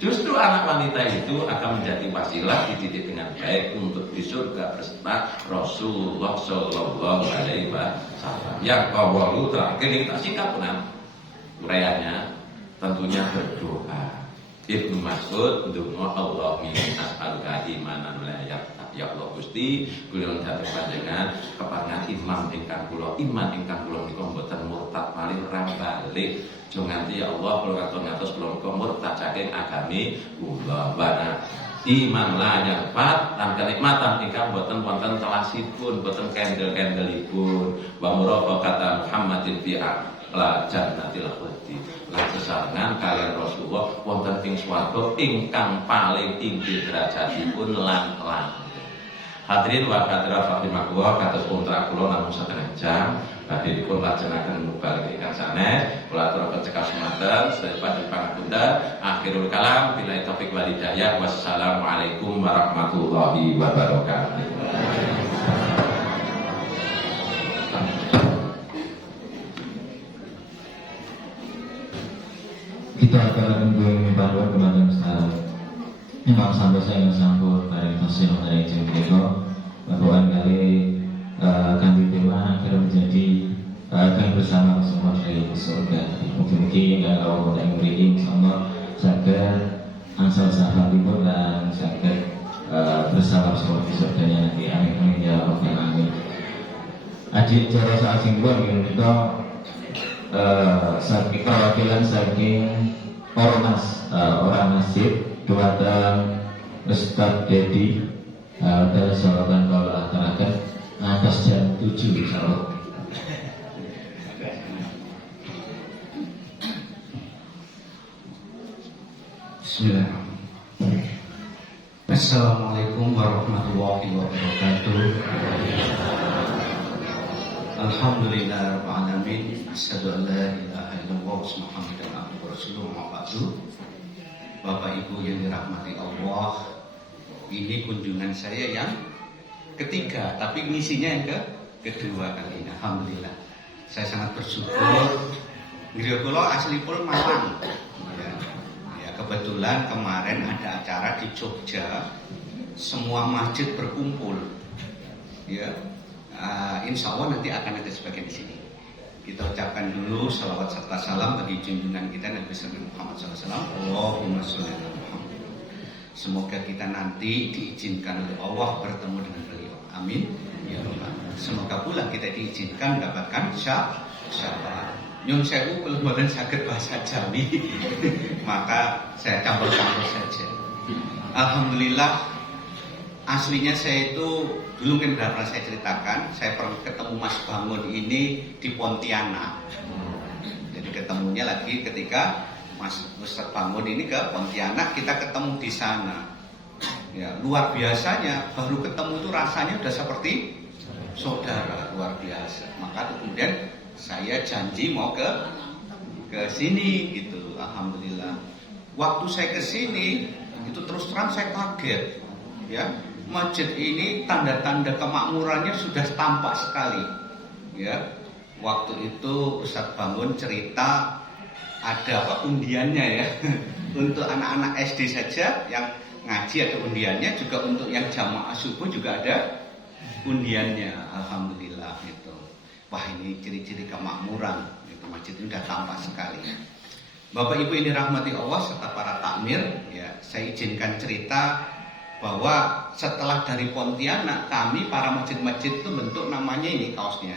Justru anak wanita itu akan menjadi wasilah dididik dengan baik untuk di surga bersama Rasulullah Shallallahu Alaihi Wasallam. Yang kawalu terakhir kita singkat punan uraiannya tentunya berdoa. Ibnu Mas'ud ndonga Allahumma as'aluka imanan la ya Allah Gusti kula dhateng panjenengan keparingan iman ingkang kula menika mboten murtad malih ora balik aja nganti ya Allah kula ngatos kula murtad saking agami kula bana iman la nyafat lan kenikmatan ingkang mboten wonten telasipun mboten kendel-kendelipun wa murafaqata Muhammadin fi la jannatil khuldi lan sesarengan kalian Rasulullah wonten ing swarga ingkang paling tinggi derajatipun lan hadirin wa hadirat rahimakumullah kados kontra kula namung setengah jam badhe dipun lajengaken mubalik ingkang sanes kula aturaken cekap semanten sedaya pangapunda akhirul kalam billahi taufik wal hidayah wassalamualaikum warahmatullahi wabarakatuh. sampai bersama seperti surganya nanti. Amin amin ya rabbal alamin. Adik cara saat singgung yang kita saking perwakilan saking ormas orang masjid Dumateng Ustadz Dedi dan jawaban kalau akan atas jam 7 insyaallah. Bismillahirrahmanirrahim. Assalamualaikum warahmatullahi wabarakatuh. Alhamdulillahirabbil alamin. Asyhadu an la ilaha illallah wa muhammadan abduhu wa rasuluhu wa ba'du. Bapak Ibu yang dirahmati Allah, ini kunjungan saya yang ketiga, tapi misinya yang kedua kali ini. Alhamdulillah. Saya sangat bersyukur. Griya kula aslipun Malang. Kebetulan kemarin ada acara di Jogja, semua masjid berkumpul. Ya, insya Allah nanti akan ada sebagian di sini. Kita ucapkan dulu salawat serta salam bagi junjungan kita Nabi Muhammad SAW. Allahumma sholli ala Muhammad. Semoga kita nanti diizinkan oleh Allah bertemu dengan beliau. Amin. Ya Allah. Semoga pula kita diizinkan mendapatkan syafaat. Nyun sewu kalau buatan sakit bahasa Jawi, maka saya campur-campur saja. Alhamdulillah, aslinya saya itu dulu mungkin pernah saya ceritakan, saya pernah ketemu Mas Bangun ini di Pontianak. Jadi ketemunya lagi ketika Mas Ustadz Bangun ini ke Pontianak, kita ketemu di sana. Ya, luar biasanya, baru ketemu itu rasanya udah seperti saudara, luar biasa. Maka kemudian saya janji mau ke sini gitu. Alhamdulillah. Waktu saya ke sini itu terus terang saya kaget. Ya, masjid ini tanda-tanda kemakmurannya sudah tampak sekali. Ya. Waktu itu Ustadz Bangun cerita ada apa undiannya ya. Untuk anak-anak SD saja yang ngaji ada undiannya, juga untuk yang jamaah subuh juga ada undiannya. Alhamdulillah itu. Wah, ini ciri-ciri kemakmuran. Itu masjid ini sudah tampak sekali. Bapak Ibu ini rahmati Allah serta para takmir, ya, saya izinkan cerita bahwa setelah dari Pontianak, kami para masjid-masjid itu bentuk namanya ini kaosnya.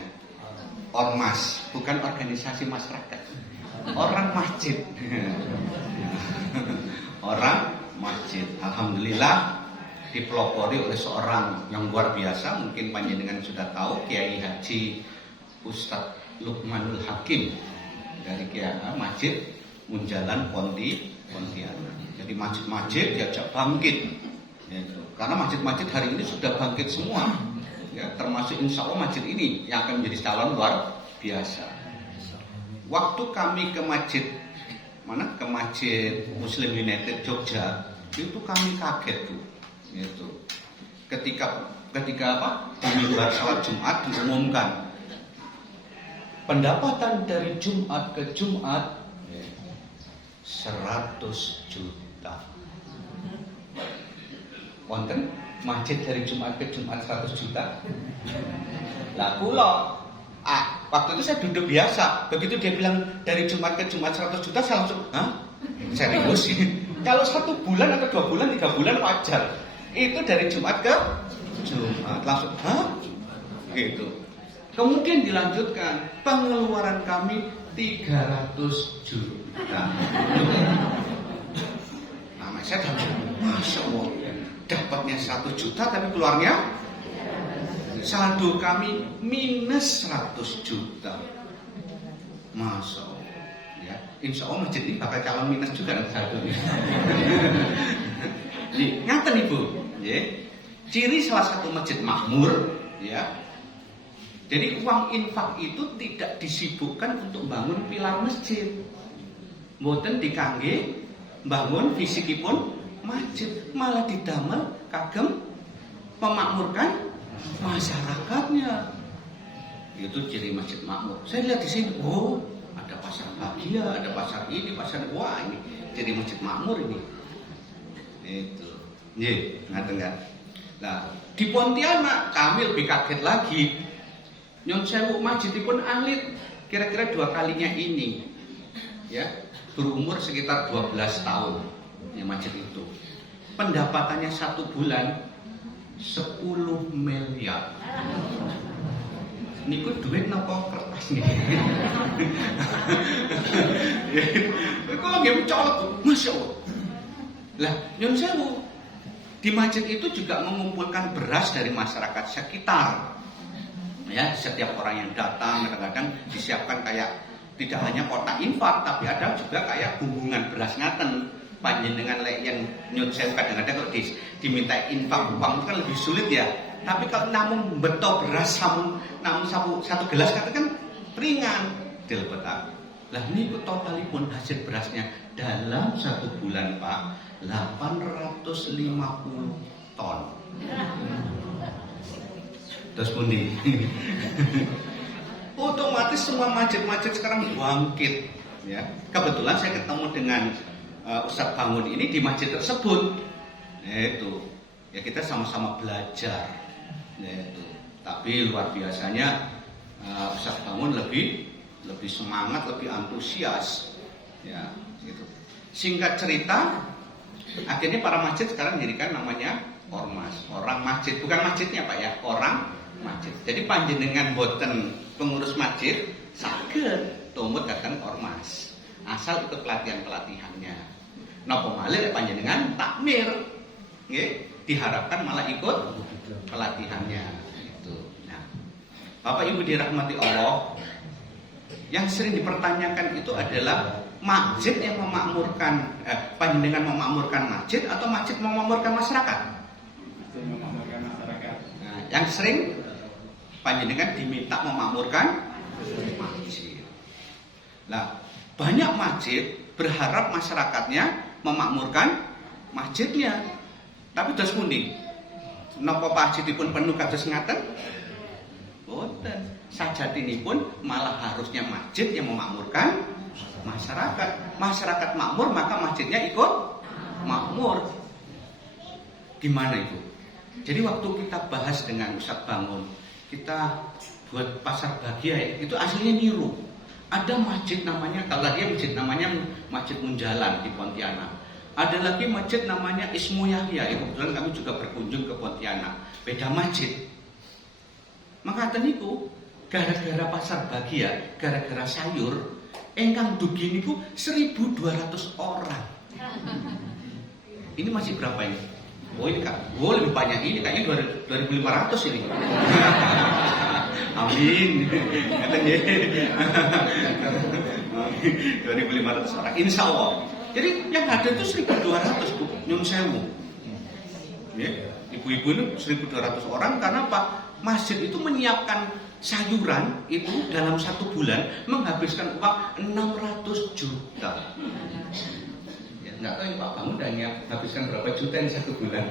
Ormas, bukan organisasi masyarakat. Orang masjid. Orang masjid. Alhamdulillah dipelopori oleh seorang yang luar biasa, mungkin panjenengan sudah tahu, Kiai Haji Ustadz Lukmanul Hakim dari Kiai Masjid Munjalan Pontianak. Jadi masjid-masjid diajak bangkit, gitu. Karena masjid-masjid hari ini sudah bangkit semua, ya, termasuk insya Allah masjid ini yang akan menjadi calon luar biasa. Waktu kami ke masjid ke Masjid Muslim United Jogja, itu kami kaget tuh, gitu. Ketika apa? Di mimbar salat Jumat diumumkan pendapatan dari Jumat ke Jumat 100 juta. Wonten masjid dari Jumat ke Jumat 100 juta. Lah kula waktu itu saya duduk biasa. Begitu dia bilang dari Jumat ke Jumat 100 juta, saya langsung, hah? Serius? Kalau 1 bulan atau 2 bulan, 3 bulan wajar. Itu dari Jumat ke Jumat. Langsung, hah? Gitu. Kemudian dilanjutkan, pengeluaran kami 300 juta. Nah, saya dapat, Masya Allah, dapatnya 1 juta tapi keluarnya saldo kami minus 100 juta. Masya Allah, ya. Insya Allah masjid ini bakal calon minus juga nanti saldonya. Ngaten Ibu, ya. Ciri salah satu masjid makmur, ya. Jadi uang infak itu tidak disibukkan untuk bangun pilar masjid. Mboten dikangge bangun fisikipun masjid, malah didamel kagem memakmurkan masyarakatnya. Itu ciri masjid makmur. Saya lihat di sini, oh, ada pasar bahagia, ada pasar ini, pasar wah ini ciri masjid makmur ini. Itu. Nggih, ngaten kan. Nah, di Pontianak kami lebih kaget lagi. Nyun sewu masjidipun alit kira-kira 2 kalinya ini, ya, berumur sekitar 12 tahun ya masjid itu. pendapatannya 1 bulan 10 miliar. Niku duit napa kertas nih? Kalau nggih mencolok, masya Allah. Lah, nyun sewu, di masjid itu juga mengumpulkan beras dari masyarakat sekitar. Ya, setiap orang yang datang kadang-kadang disiapkan kayak tidak hanya kotak infak, tapi ada juga kayak bumbungan beras ngaten. Panjenengan lek yang nyun sewu kadang-kadang kalau diminta infak uang itu kan lebih sulit ya. Tapi kalau namun beto beras namun satu gelas katakan ringan dilebetake. Lah niku totalipun hasil berasnya dalam 1 bulan Pak 850 ton. Terus pundi? Otomatis semua masjid-masjid sekarang bangkit ya. Kebetulan saya ketemu dengan Ustadz Bangun ini di masjid tersebut. Itu ya kita sama-sama belajar. Itu. Tapi luar biasanya Ustadz Bangun lebih semangat, lebih antusias. Ya, gitu. Singkat cerita, akhirnya para masjid sekarang dirikan namanya ormas, orang masjid, bukan masjidnya Pak ya, orang masjid. Jadi panjenengan boten pengurus masjid, saged tumut datang ormas, asal ikut pelatihannya. Napa malih panjenengan takmir, nggih, diharapkan malah ikut pelatihannya. Itu. Nah, Bapak Ibu dirahmati Allah, yang sering dipertanyakan itu adalah masjid yang memakmurkan, panjenengan memakmurkan masjid atau masjid memakmurkan masyarakat? Memakmurkan masyarakat. Nah, yang sering panjenengan diminta memakmurkan masjid. Nah, banyak masjid berharap masyarakatnya memakmurkan masjidnya. Tapi terus pundi? Napa masjidipun penuh kados ngaten? Boten. Sajatinipun malah harusnya masjid yang memakmurkan masyarakat. Masyarakat makmur maka masjidnya ikut makmur. Gimana itu? Jadi waktu kita bahas dengan Ustadz Bangun, kita buat pasar bahagia itu aslinya niru. Ada masjid namanya, kalau tadi masjid namanya Masjid Munjalan di Pontianak. Ada lagi masjid namanya Ismu Yahya. Kebetulan kami juga berkunjung ke Pontianak. Beda masjid. Maka niku gara-gara pasar bahagia, gara-gara sayur, engkang dugi niku 1.200 orang. Ini masih berapa ini? Oh ini Kak, oh lebih banyak ini, kayaknya 2.500 ini. Amin. 2.500 orang, insya Allah. Jadi yang ada itu 1.200 Bu, nyun sewu. Ya, ibu-ibu itu 1.200 orang karena Pak masjid itu menyiapkan sayuran itu dalam 1 bulan menghabiskan uang 600 juta. Nggak tahu Pak Bangun udah habiskan berapa juta ini 1 bulan.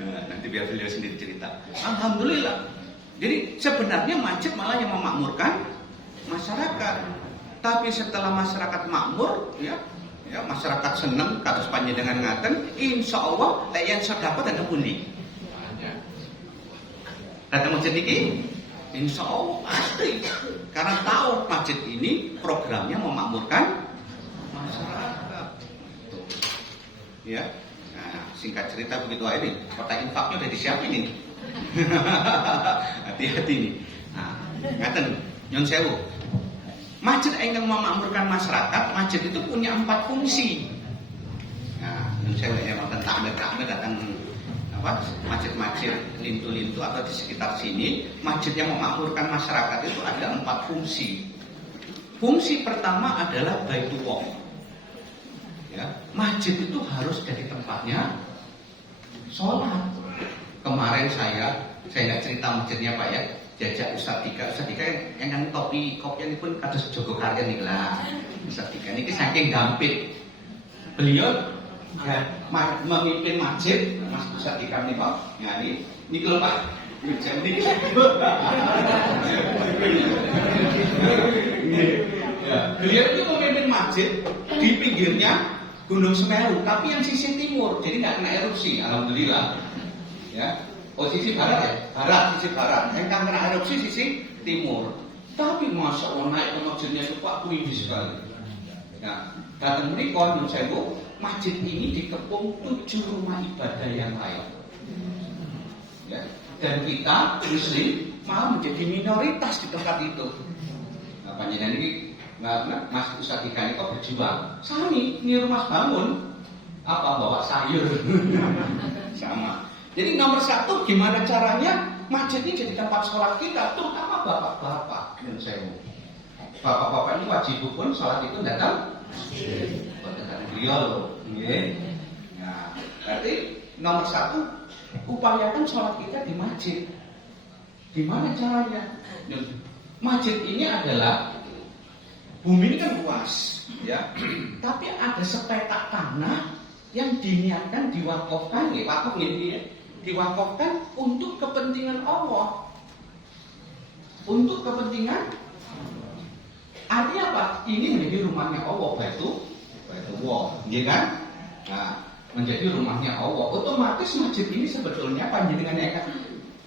Nah, nanti biar beliau sendiri cerita. Alhamdulillah. Jadi sebenarnya masjid malah yang memakmurkan masyarakat. Tapi setelah masyarakat makmur, ya masyarakat seneng kados panjenengan ngaten, insya Allah lek yen sedekah ada pundi. Datang masjid ini, insya Allah pasti. Karena tahu masjid ini programnya memakmurkan masyarakat. Ya, nah, singkat cerita begitu aja nih. Kotak infaknya udah disiapin ini. Hati-hati nih. Nah, ngaten, nyun sewu. Masjid yang memakmurkan masyarakat, masjid itu punya 4 fungsi. Nah, nyun sewu ya wonten takmir datang apa? Masjid-masjid lintu-lintu atau di sekitar sini, masjid yang memakmurkan masyarakat itu ada 4 fungsi. Fungsi pertama adalah Baitullah. Ya, masjid itu harus jadi tempatnya sholat. Kemarin saya nggak cerita masjidnya Pak ya, jajak Ustadz Dika yang kan kopinya ini pun kados Joko Karya nih lah. Ustadz Dika ini saking gampit, beliau ya, memimpin masjid, Mas Ustadz Dika nih Pak. Ya ini kalau Pak, beliau itu memimpin masjid di pinggirnya Gunung Semeru, tapi yang sisi timur, jadi nggak kena erupsi, alhamdulillah. Ya, oh sisi barat ya, sisi barat. Yang kena erupsi sisi timur. Tapi masya Allah naik ke masjidnya itu Pak tinggi sekali. Nah, Datang menikah, menurut saya bu, masjid ini dikepung 7 rumah ibadah yang lain. Ya. Dan kita Muslim malah menjadi minoritas di tempat itu. Nah, panjenengan ini Mas Ustaz Ika ini kok berjuang. Sami, ini rumah bangun apa bawa sayur sama. Jadi nomor 1 gimana caranya masjid ini jadi tempat sholat kita, terutama bapak-bapak. Dan saya bapak-bapak ini wajib hukum sholat itu datang datang beliau loh. Nah, berarti nomor 1 upayakan sholat kita di masjid. Gimana caranya? Masjid ini adalah bumi ini kan luas, ya. Tapi ada sepetak tanah yang diniatkan diwakafkan, wakaf ini diwakafkan untuk kepentingan Allah. Untuk kepentingan artinya apa? Ini menjadi rumahnya Allah, Baitullah, ya kan? Nah, menjadi rumahnya Allah. Otomatis masjid ini sebetulnya panjenengannya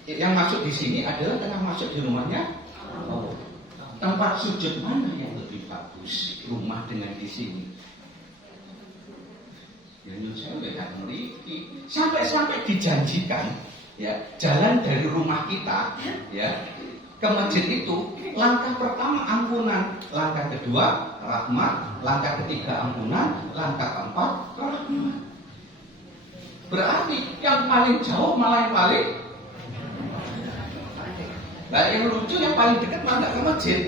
yang masuk di sini adalah tengah masuk di rumahnya Allah. Tempat sujud mana yang lebih bagus? Rumah dengan di sini. Ya saya lihat memiliki sampai dijanjikan, ya jalan dari rumah kita, ya ke masjid itu langkah pertama ampunan, langkah kedua rahmat, langkah ketiga ampunan, langkah keempat rahmat. Berarti yang paling jauh malah yang paling. Nah yang lucu yang paling dekat malah ke masjid.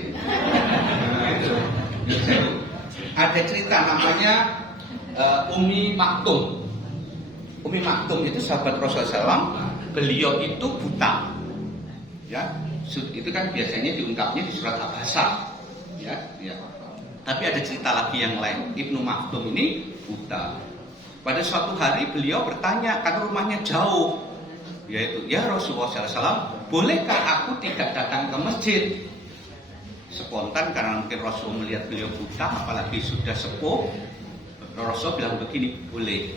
Ada cerita namanya Umi Maktum. Umi Maktum itu sahabat Rasulullah SAW. Beliau itu buta. Ya, itu kan biasanya diungkapnya di surat Al-Ahzab. Ya. Tapi ada cerita lagi yang lain. Ibnu Maktum ini buta. Pada suatu hari beliau bertanya karena rumahnya jauh. Yaitu, ya Rasulullah SAW, bolehkah aku tidak datang ke masjid? Spontan karena mungkin Rasul melihat beliau buta, apalagi sudah sepuh. Rasul bilang begini, boleh.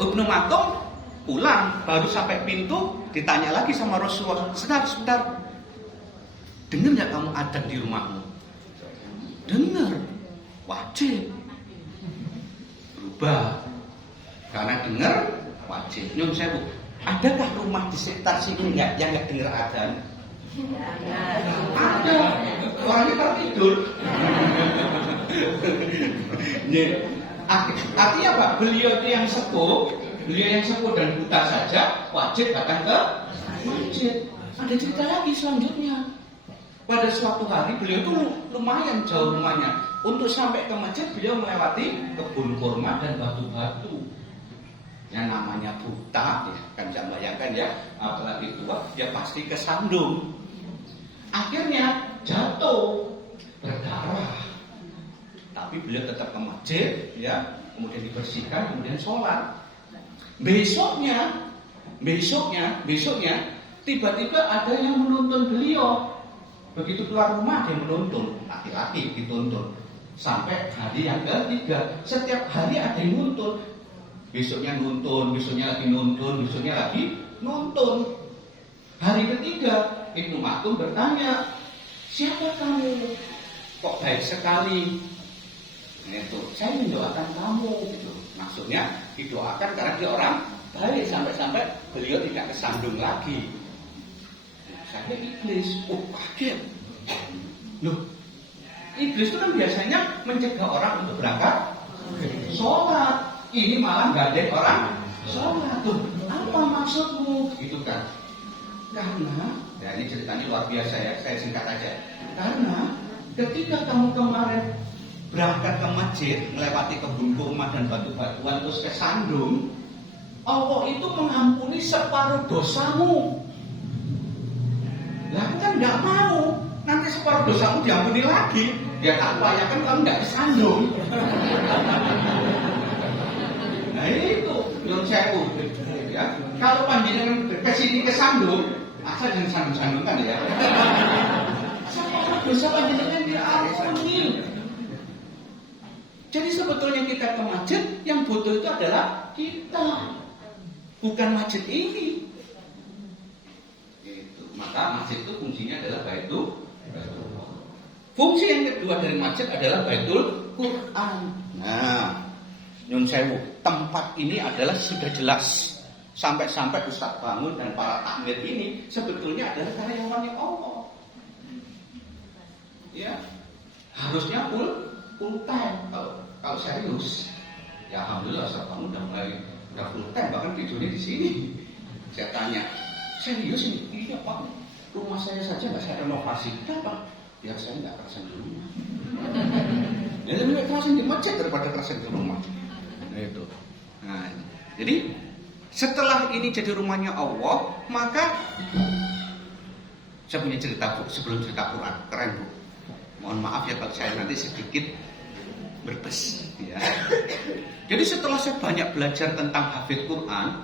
Ibnu Maktum pulang, baru sampai pintu, ditanya lagi sama Rasulullah, sebentar, dengar nggak kamu adzan di rumahmu? Dengar, wajib. Berubah, karena dengar wajib. Nyun sewu, adakah rumah di sekitar sini yang nggak dengar adzan? Ada, orangnya tertidur. Artinya apa? Beliau itu yang sepuh dan buta saja wajib datang ke masjid. Ada cerita lagi selanjutnya. Pada suatu hari beliau itu lumayan jauh rumahnya. Untuk sampai ke masjid beliau melewati kebun kurma dan batu-batu. Yang namanya buta, ya, kan bisa bayangkan ya, apalagi tua, dia pasti kesandung. Akhirnya jatuh, berdarah. Tapi beliau tetap ke masjid, ya, kemudian dibersihkan, kemudian sholat. Besoknya, tiba-tiba ada yang menuntun beliau. Begitu keluar rumah dia menuntun, laki-laki dituntun. Sampai hari yang ketiga, setiap hari ada yang nuntun. Besoknya nuntun, besoknya lagi nuntun, besoknya lagi nuntun. Hari ketiga, Ibnu Maktum bertanya, siapa kamu? Kok baik sekali? Itu, saya mendoakan kamu. Gitu. Maksudnya didoakan karena dia orang baik sampai beliau tidak kesandung lagi. Saya iblis, kaget. Loh, iblis itu kan biasanya mencegah orang untuk berangkat sholat. Ini malah gandeng orang sholat. Tuh, apa maksudmu? Gitu kan? Karena, ya ini ceritanya luar biasa ya, saya singkat aja. Karena ketika kamu kemarin berangkat ke masjid, melewati kebun kurma dan batu-batuan terus kesandung, Allah itu mengampuni separuh dosamu. Lah kan nggak mau, nanti separuh dosamu diampuni lagi. Ya tak upayakan kamu nggak kesandung. Nah itu yang saya ya. Kalau panjenengan kesini kesandung, asal jangan sandung-sandung kan ya. Separuh dosa panjenengan diampuni. Jadi sebetulnya kita ke masjid, yang butuh itu adalah kita, bukan masjid ini. Gitu. Maka masjid itu fungsinya adalah Baitullah. Fungsi yang kedua dari masjid adalah Baitul Quran. Nah, nyun sewu, tempat ini adalah sudah jelas. Sampai-sampai Ustadz Bangun dan para takmir ini sebetulnya adalah karyawannya Allah. Ya, harusnya full time kalau serius. Ya alhamdulillah Ustadz Bangun udah full time, bahkan tidurnya di sini. Saya tanya, serius ini? Iya Pak, rumah saya saja nggak saya renovasi. Kenapa? Biar saya nggak kerasan di rumah. Ya lebih baik kerasan di masjid daripada kerasan di rumah. Nah itu. Nah, jadi setelah ini jadi rumahnya Allah, maka saya punya cerita Bu, sebelum cerita Quran, keren Bu. Mohon maaf ya kalau saya nanti sedikit berbes. Ya. Jadi setelah saya banyak belajar tentang hafidz Quran,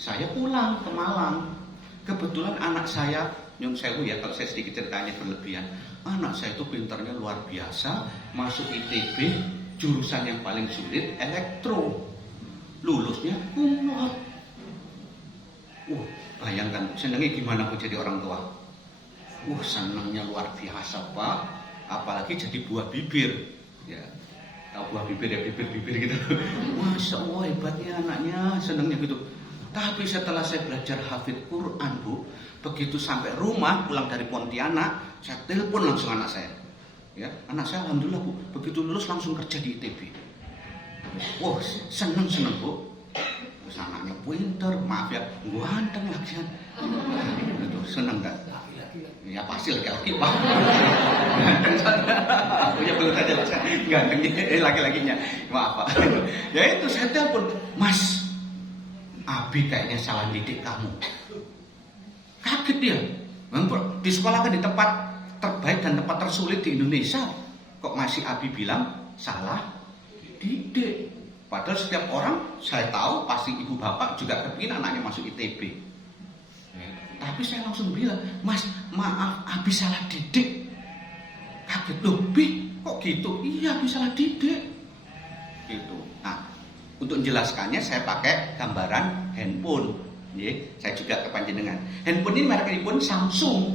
saya pulang ke Malang. Kebetulan anak saya, nyun sewu ya kalau saya sedikit ceritanya berlebihan. Anak saya itu pintarnya luar biasa, masuk ITB, jurusan yang paling sulit elektro. Lulusnya kumlot. Bayangkan senangnya gimana aku jadi orang tua. Senangnya luar biasa Pak. Apalagi jadi buah bibir. Ya, tahu buah bibir ya, bibir gitu. Masya Allah hebatnya anaknya, senangnya gitu. Tapi setelah saya belajar hafidz Quran Bu, begitu sampai rumah pulang dari Pontianak, saya telepon langsung anak saya. Ya, anak saya alhamdulillah Bu, begitu lulus langsung kerja di ITB. Seneng Bu. Terus anaknya pinter, maaf ya, ganteng lagi. Itu seneng kan? Ya pasti laki-laki Pak. Ya belum saja ganteng laki-lakinya. Maaf Pak. Ya itu saya telepon, Mas, Abi kayaknya salah didik kamu. Kaget dia. Di sekolah kan di tempat terbaik dan tempat tersulit di Indonesia, kok masih Abi bilang salah didik. Padahal setiap orang saya tahu pasti ibu bapak juga kepingin anaknya masuk ITB. Tapi saya langsung bilang, Mas, maaf, Abi salah didik. Kaget, loh, Bi, kok gitu? Iya, Abi salah didik. Gitu. Nah, untuk menjelaskannya saya pakai gambaran handphone. Saya juga kepanjenengan. Handphone ini merek handphone Samsung.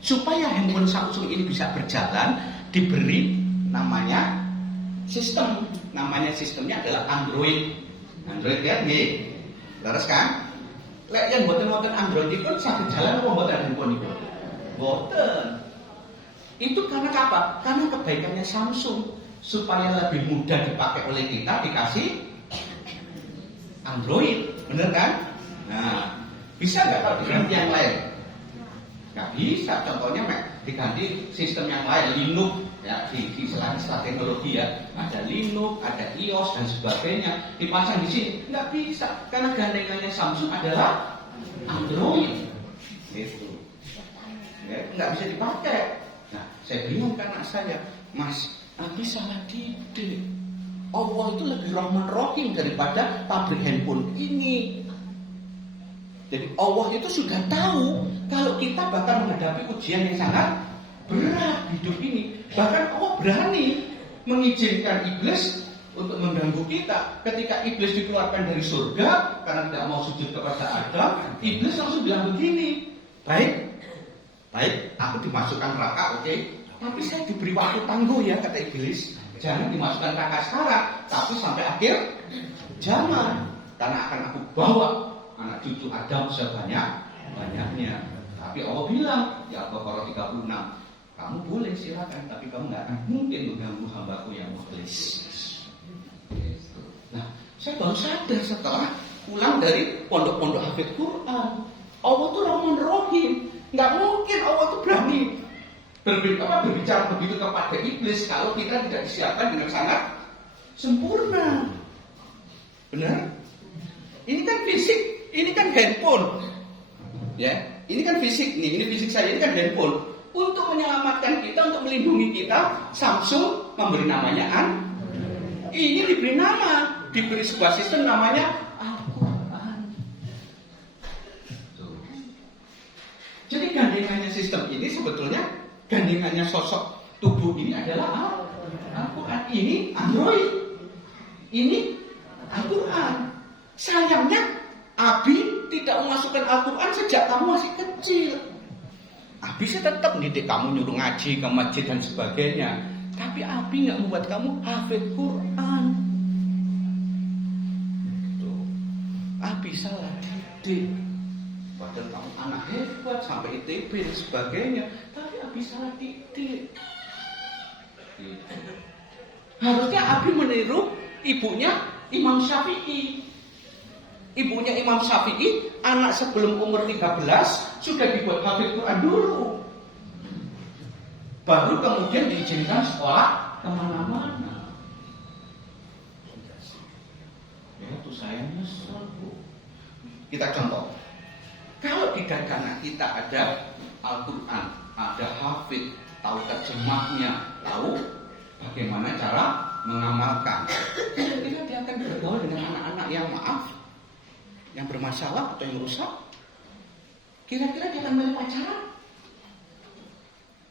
Supaya handphone Samsung ini bisa berjalan, diberi namanya sistem. Namanya sistemnya adalah Android. Android ya, nih. Terus kan? Lek yang boten Android itu sakit jalan apa boten handphone itu? Boten. Itu karena apa? Karena kebaikannya Samsung supaya lebih mudah dipakai oleh kita dikasih Android, bener kan? Nah, bisa nggak kalau diganti yang lain? Nggak bisa. Contohnya diganti sistem yang lain, Linux ya, di istilah teknologi ya, ada Linux, ada iOS dan sebagainya, dipasang di sini nggak bisa karena gandengannya Samsung adalah Android, gitu. Ya, nggak bisa dipakai. Nah, saya bilang ke anak saya, Mas, Abi salah didik. Allah itu lebih Rahman Rahim daripada pabrik handphone ini. Jadi Allah itu sudah tahu kalau kita bakal menghadapi ujian yang sangat berat hidup ini. Bahkan Allah berani mengizinkan iblis untuk mengganggu kita. Ketika iblis dikeluarkan dari surga karena tidak mau sujud kepada Adam, iblis langsung bilang begini, baik, aku dimasukkan neraka, oke. Tapi saya diberi waktu tangguh ya, kata iblis. Jangan dimasukkan neraka sekarang, tapi sampai akhir zaman. Karena akan aku bawa anak cucu Adam sebanyak-banyaknya. Tapi Allah bilang, ya Al-Baqarah 36, kamu boleh silakan, tapi kamu nggak akan mungkin mengganggu hambaku yang mukhlis. Nah, saya baru sadar setelah pulang dari pondok-pondok hafidz Quran. Allah tuh Rahman Rahim. Nggak mungkin Allah tuh berani berbicara begitu kepada iblis kalau kita tidak disiapkan dengan sangat sempurna. Benar? Ini kan fisik, ini kan handphone. Ya, ini kan fisik nih, ini fisik saya, ini kan handphone. Untuk menyelamatkan kita, untuk melindungi kita, Samsung memberi namanya ini diberi nama, diberi sebuah sistem namanya Al-Quran. Jadi gandengannya sistem ini sebetulnya, gandengannya sosok tubuh ini adalah Al-Quran. Ini Android, ini Al-Quran. Sayangnya Abi tidak memasukkan Al-Quran sejak kamu masih kecil. Abi sih tetap mendidik kamu, nyuruh ngaji ke masjid dan sebagainya. Tapi Abi nggak membuat kamu hafid Quran. Tuh. Abi salah didik. Padahal kamu anak hebat sampai ITB dan sebagainya. Tapi Abi salah didik. Harusnya Abi meniru ibunya Imam Syafi'i. Ibunya Imam Syafi'i, anak sebelum umur 13 sudah dibuat hafid Quran dulu. Baru kemudian diizinkan sekolah kemana-mana. Ya itu saya nyesel, Bu. Kita contoh. Kalau di dada anak kita ada Al-Quran, ada hafid, tahu terjemahnya, tahu bagaimana cara mengamalkan. Kira-kira dia akan bergaul dengan anak-anak yang maaf, yang bermasalah atau yang rusak. Kira-kira dia akan milih pacaran.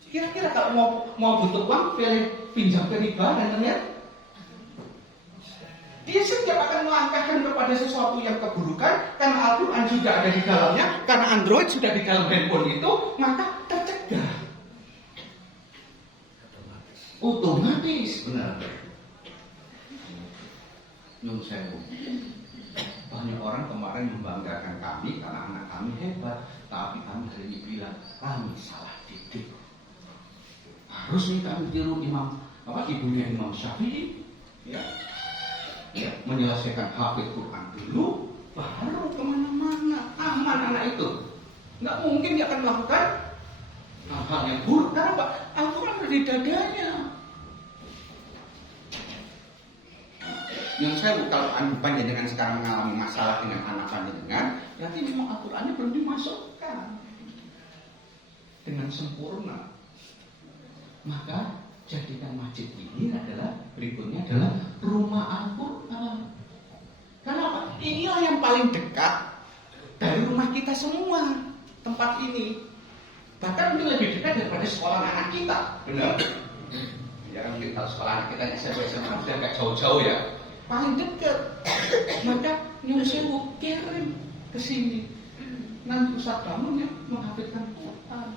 Kira-kira kalau mau butuh uang, pinjam ke riba dan ternyata dia setiap akan melangkahkan kepada sesuatu yang keburukan. Karena Al-Quran sudah ada di dalamnya, karena Android sudah di dalam handphone itu, maka tercegah. Otomatis, benar. Nyun sewu. Banyak orang kemarin membanggakan kami karena anak kami hebat, tapi kami hari ini bilang kami salah didik. Harus nih kami tiru ibunya Imam Syafi'i, ya, menyelesaikan hafid Quran dulu, baru kemana-mana. Aman anak itu, nggak mungkin dia akan melakukan hal-hal yang buruk karena Pak Al-Quran ada di dadanya. Yang saya kalau panjenengan sekarang mengalami masalah dengan anak panjenengan, berarti memang Al-Qurannya belum dimasukkan dengan sempurna. Maka jadikan masjid ini berikutnya adalah rumah Al-Quran. Kenapa? Inilah yang paling dekat dari rumah kita semua, tempat ini. Bahkan mungkin lebih dekat daripada sekolah anak kita. Benar? Ya kan kita sekolah anak kita SMP sudah agak jauh-jauh ya. Paling dekat. Maka nyuruh sewu kirim ke sini. Nanti Ustaz kamu yang menghafidkan Quran.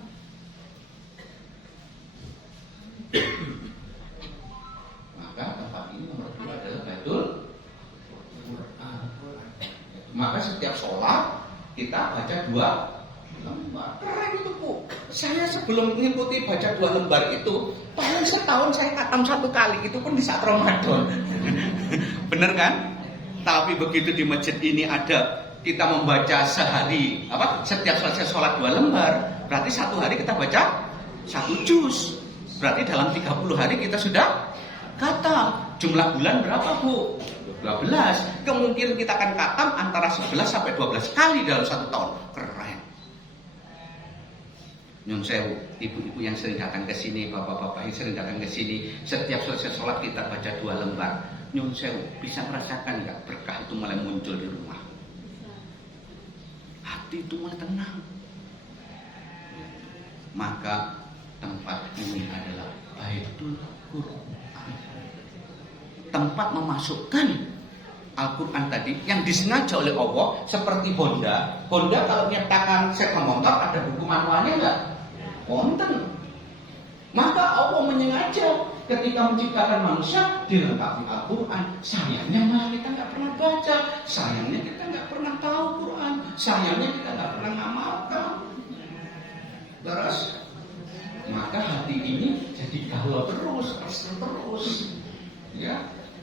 Maka tempat ini nomor 2 adalah Baitul Quran. Maka setiap sholat kita baca 2 lembar. Keren itu, Bu. Saya sebelum mengikuti baca 2 lembar itu, paling setahun saya khatam 1 kali, itu pun di saat Ramadan. Bener kan? Tapi begitu di masjid ini ada kita membaca sehari, setiap selesai sholat 2 lembar, berarti 1 hari kita baca 1 juz. Berarti dalam 30 hari kita sudah khatam. Jumlah bulan berapa, Bu? 12. Kemungkinan kita akan khatam antara 11 sampai 12 kali dalam 1 tahun. Keren. Nyun sewu, ibu-ibu yang sering datang ke sini, bapak-bapak yang sering datang ke sini, setiap selesai sholat kita baca 2 lembar. Nyun sewu, bisa merasakan nggak berkah itu mulai muncul di rumah? Hati itu mulai tenang. Maka tempat ini adalah Baitul Quran. Tempat memasukkan Al-Quran tadi yang disengaja oleh Allah, seperti Honda. Honda kalau nyiptakan sepeda motor ada buku manualnya enggak? Konten. Maka Allah menyengaja ketika menciptakan manusia dilengkapi Al-Quran. Sayangnya malah kita nggak pernah baca, sayangnya kita nggak pernah tahu Quran, sayangnya kita nggak pernah ngamalkan. Terus, maka hati ini jadi galau terus, ya.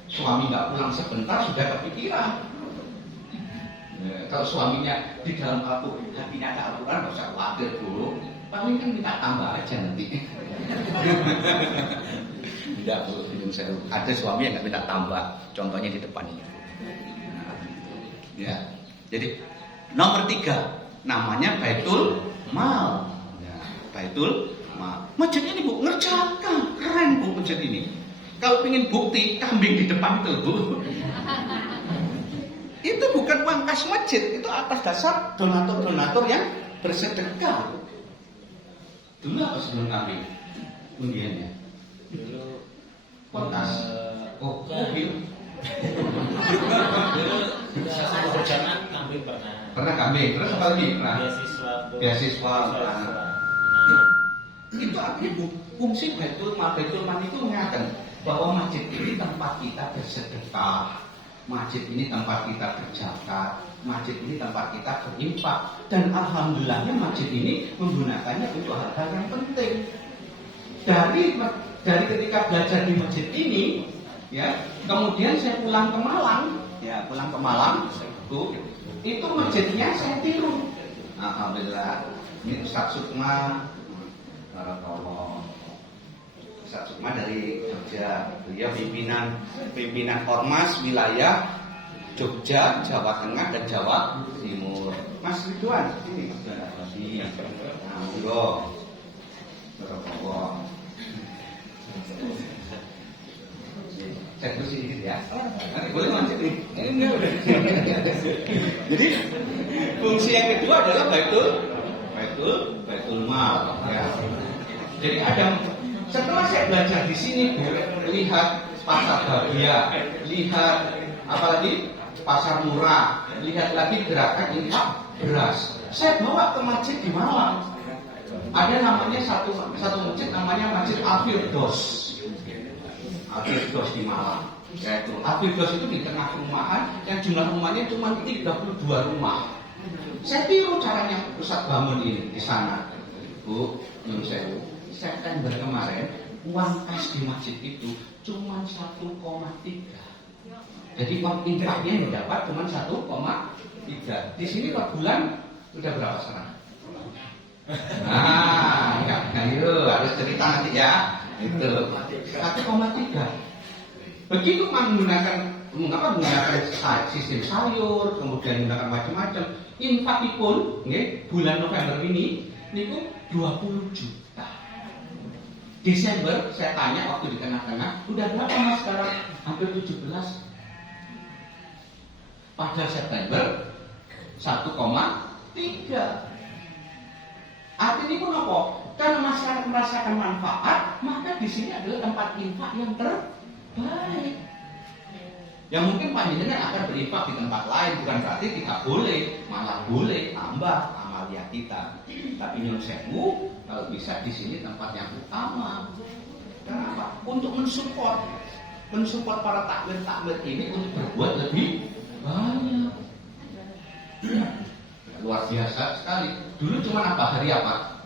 Suami nggak pulang sebentar sudah kepikiran. Ya, kalau suaminya di dalam hatinya ada Al-Quran, nggak usah khawatir, Bu. Paling kan minta tambah aja nanti. Tidak, Bu. Ada suami yang nggak minta tambah. Contohnya di depan ini. Ya. Jadi nomor 3 namanya Baitul Mal. Ya, Baitul Mal. Masjid ini, Bu, ngerjakan. Keren, Bu, masjid ini. Kalau ingin bukti kambing di depan itu, Bu. Itu bukan uang kas masjid, itu atas dasar donatur-donatur yang bersedekah. Dulu apa sebelum kambing? Undiannya. Dulu Kontas. Oh, mobil. Dulu saya berjalan kambing pernah. Pernah kambing, terus apa lagi? Pernah Beasiswa. beasiswa. Itu artinya fungsi Baitul Mal itu mengatakan bahwa masjid ini tempat kita bersedekah, masjid ini tempat kita berzakat, masjid ini tempat kita berinfak, dan alhamdulillahnya masjid ini menggunakannya untuk hal-hal yang penting. Dari ketika belajar di masjid ini, ya, kemudian saya pulang ke Malang, itu masjidnya saya tiru. Alhamdulillah, ini Ustaz Sukma, Ustaz Sukma dari Jogja, beliau pimpinan ormas wilayah Jogja, Jawa Tengah dan Jawa Timur. Mas Ridwan, ini Mas Ridwan. Saya terus sedikit ya. Boleh lanjut nih. Jadi fungsi yang kedua adalah Baitul Mal. Ya. Jadi setelah saya belajar di sini, lihat pasar Babia, lihat apalagi pasar murah, lihat lagi gerakan infak beras. Saya bawa ke masjid di Malang. Ada namanya satu masjid namanya Masjid Al-Firdaus. Al-Firdaus di Malang. Yaitu Al-Firdaus itu di tengah perumahan yang jumlah rumahnya cuma 32 rumah. Saya tiru caranya Ustaz bangun ini di sana. Bu, Nyun Sewu, September kemarin uang kas di masjid itu cuma 1,3. Jadi uang infaknya yang dapat cuma 1,3. Di sini per bulan udah berapa sekarang? Nah, yuk harus cerita nanti ya. Itu 1,3. Begitu menggunakan sistem sayur, kemudian menggunakan macam-macam. Infakipun, bulan November ini niku 20 juta. Desember saya tanya waktu di tengah-tengah, udah berapa Mas sekarang? Hampir 17. Pada September 1,3. Artinya pun apa? Karena masyarakat merasakan manfaat, maka di sini adalah tempat infak yang terbaik. Yang mungkin panjenengan akan berinfak di tempat lain, bukan berarti tidak boleh, malah boleh tambah amalia kita. Tapi Nyun Sewu, kalau bisa di sini tempat yang utama. Kenapa? Untuk mensupport para takmir ini untuk berbuat lebih banyak. Luar biasa sekali. Dulu cuma apa? Hari apa?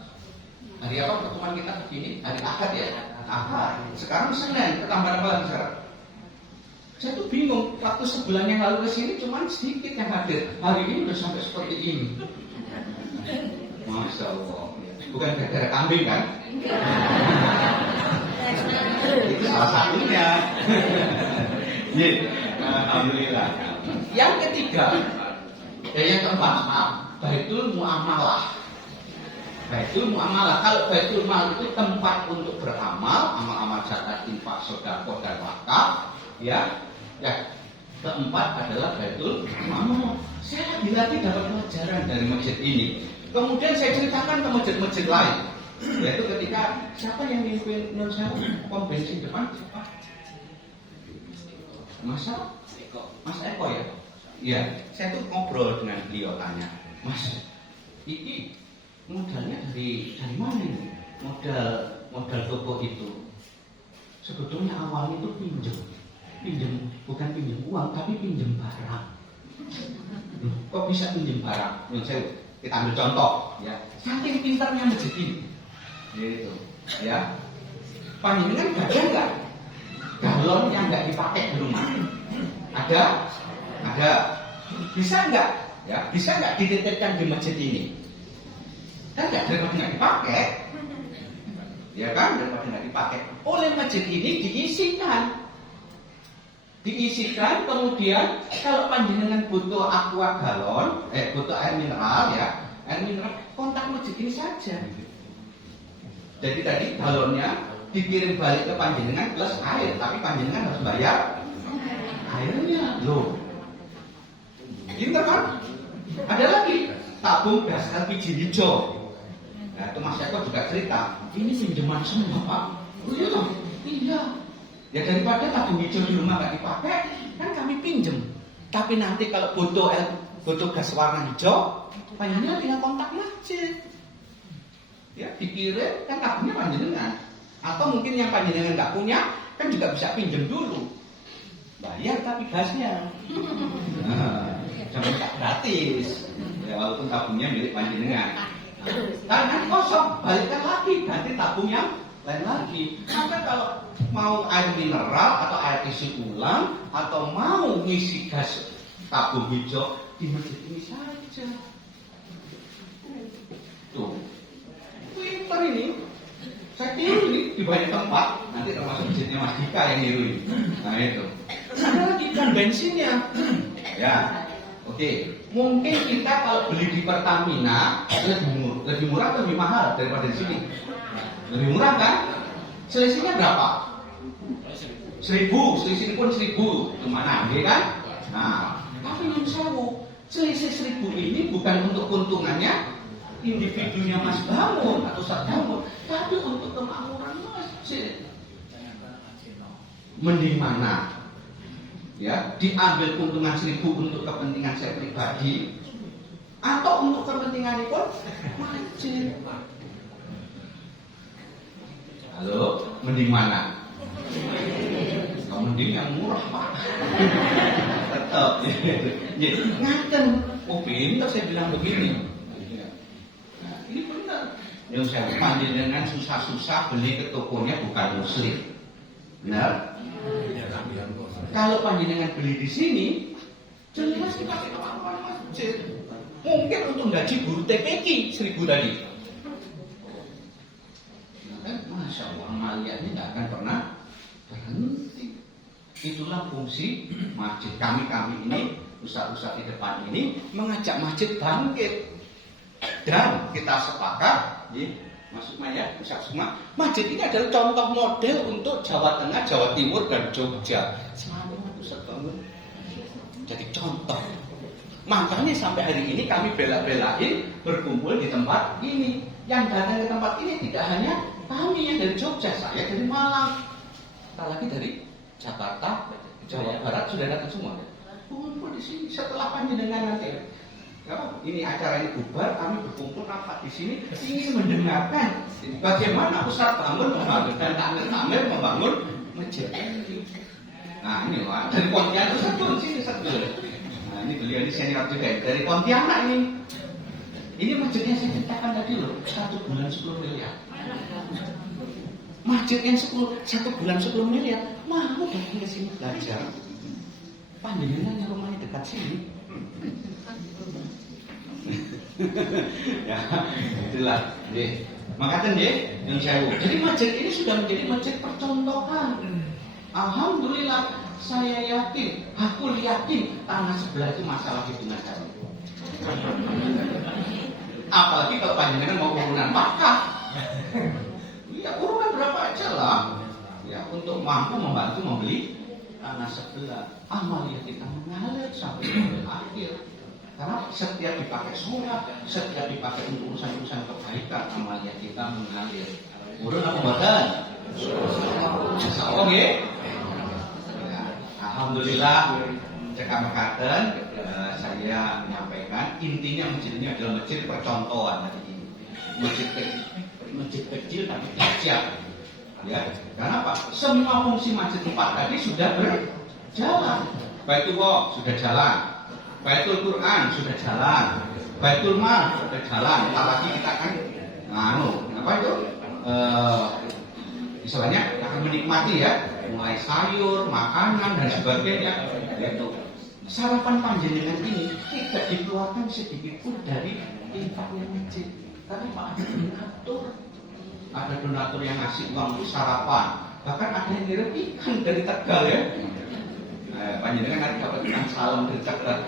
Hari apa pertemuan kita begini? Hari Ahad ya? Ahad. Sekarang Senin. Ketambahan apa lagi sekarang? Saya tuh bingung. Waktu sebulan yang lalu ke sini cuma sedikit yang hadir. Hari ini udah sampai seperti ini. Masya Allah. Bukan gara-gara kambing kan? Itu salah satunya. Alhamdulillah. Yang ketiga, yang keempat, Baitul Muamalah. Baitul Muamalah. Kalau Baitul Mal itu tempat untuk beramal, amal-amal zakat, infak, sedekah dan wakaf, ya. Keempat adalah Baitul Muamalah. Saya lagi-lagi dapat pelajaran dari masjid ini. Kemudian saya ceritakan ke masjid-masjid lain. Yaitu ketika siapa yang mimpin Nyun Sewu pom bensin depan? Siapa? Mas Eko ya? Iya. Saya tuh ngobrol dengan beliau, tanya, Mas, ini modalnya dari mana ini? Modal toko itu. Sebetulnya awalnya itu pinjam bukan pinjam uang, tapi pinjam barang. Kok bisa pinjam barang? Nyun Sewu, kita ambil contoh, ya. Saking pintarnya masjid ini, gitu, ya. Panjenengan ada nggak galon yang nggak dipakai di rumah? Ada. Bisa nggak? Ya, bisa nggak dititipkan di masjid ini? Kan daripada nggak dipakai, ya kan? Daripada nggak dipakai, oleh masjid ini diisikan. Kemudian kalau panjenengan butuh aqua galon, butuh air mineral, ya, air mineral, kontak masjid ini saja. Jadi tadi galonnya dikirim balik ke panjenengan plus air, tapi panjenengan harus bayar airnya, loh. Pintar kan? Ada lagi tabung gas LPG hijau. Nah, itu Mas Eko juga cerita, ini pinjaman semua Pak. Oh iya. Ya daripada tabung hijau di rumah nggak dipakai, kan kami pinjem. Tapi nanti kalau butuh gas warna hijau, panjenengan tinggal kontak masjid. ya dikirim kan tabungnya panjenengan. Atau mungkin yang panjenengan nggak punya kan juga bisa pinjem dulu, bayar tapi gasnya. Jangan tak gratis, ya, walaupun tabungnya milik panjenengan. Karena kosong, balikkan lagi, ganti tabung yang lain lagi. Maka kalau mau air mineral atau air isi ulang atau mau ngisi gas tabung hijau di masjid ini saja. Tuh, pinter ini. Saya tiru ini di banyak tempat, nanti termasuk masjidnya Mas Dika yang niru ini. Nah itu. Ada lagi kan bensinnya. Ya, oke. Mungkin kita kalau beli di Pertamina lebih murah atau lebih mahal daripada di sini? Lebih murah kan? Selisihnya berapa? 1.000, selisih pun 1.000. Kemana? Ya kan? Nah, tapi yang sewu, selisih 1.000 ini bukan untuk keuntungannya individunya Mas Bangun atau Ustaz Bangun, tapi untuk kemakmuran masjid. Mending mana? Ya, diambil keuntungan 1.000 untuk kepentingan saya pribadi atau untuk kepentingan itu masjid. Halo, mending mana? Mending yang murah, Pak. Tetap. Jadi ngaten. Oh, pintar saya bilang begini. Ini benar. Yang saya panjenengan susah-susah beli ke tokonya bukan muslim. Benar? Kalau panjenengan beli di sini, jelas dipakai keperluan masjid. Mungkin untuk gaji guru TPQ 1.000 tadi. Nah, Masya Allah, amaliyahnya nggak akan pernah berhenti. Itulah fungsi masjid. Kami ini, ustaz-ustaz di depan ini mengajak masjid bangkit. Dan kita sepakat, masuk ya, bisa semua. Masjid ini adalah contoh model untuk Jawa Tengah, Jawa Timur, dan Jogja. Semuanya Ustaz Bangun jadi contoh. Makanya sampai hari ini kami bela-belain berkumpul di tempat ini. Yang datang ke tempat ini tidak hanya kami yang dari Jogja, saya dari Malang, kita lagi dari Jakarta, Jawa Barat sudah datang semua. Kumpul di sini setelah panjenengan nanti. Ini acara ini bubar, kami berkumpul rapat di sini ingin mendengarkan bagaimana Ustaz Bangun membangun dan Takmir membangun masjid. Nah ini Pak, dari Pontianak satu sini satu. Nah ini beliau ini senior juga dari Pontianak ini. Ini masjidnya saya ceritakan tadi loh, 1 bulan 10 miliar. Masjid yang 1 bulan 10 miliar, mau datang ke sini belajar. Panjenengan yang rumahnya dekat sini. Ya, itulah. Makanya yang saya. Jadi masjid ini sudah menjadi masjid percontohan. Alhamdulillah, saya yakin, aku yakin tanah sebelah itu masalah hitungan saya. Apalagi kalau panjenengan mau urunan wakaf. Ya urunan berapa aja lah. Ya untuk mampu membantu membeli tanah sebelah. Amaliyah kita mengalir sampai akhir. Karena setiap dipakai sholat, setiap dipakai untuk urusan-urusan kebaikan, amalnya kita mengalir. Urun apa badan? Oke. Alhamdulillah, cekap mekaten, saya menyampaikan intinya masjid ini adalah masjid percontohan tadi ini. Masjid kecil tapi dahsyat. Ya, karena apa? Semua fungsi masjid 4 tadi sudah berjalan. Baitullah sudah jalan. Baitul Quran sudah jalan, Baitul Mal sudah jalan. Apalagi kita kan, apa itu? Istilahnya akan menikmati ya, mulai sayur, makanan dan sebagainya. Itu sarapan panjenengan ini tidak dikeluarkan sedikit pun dari infaknya masjid. Tapi Pak ada donatur yang ngasih uang sarapan. Bahkan ada yang ngirim ikan dari Tegal ya. Panjenengan nanti dapat ikan salam dari Tegal.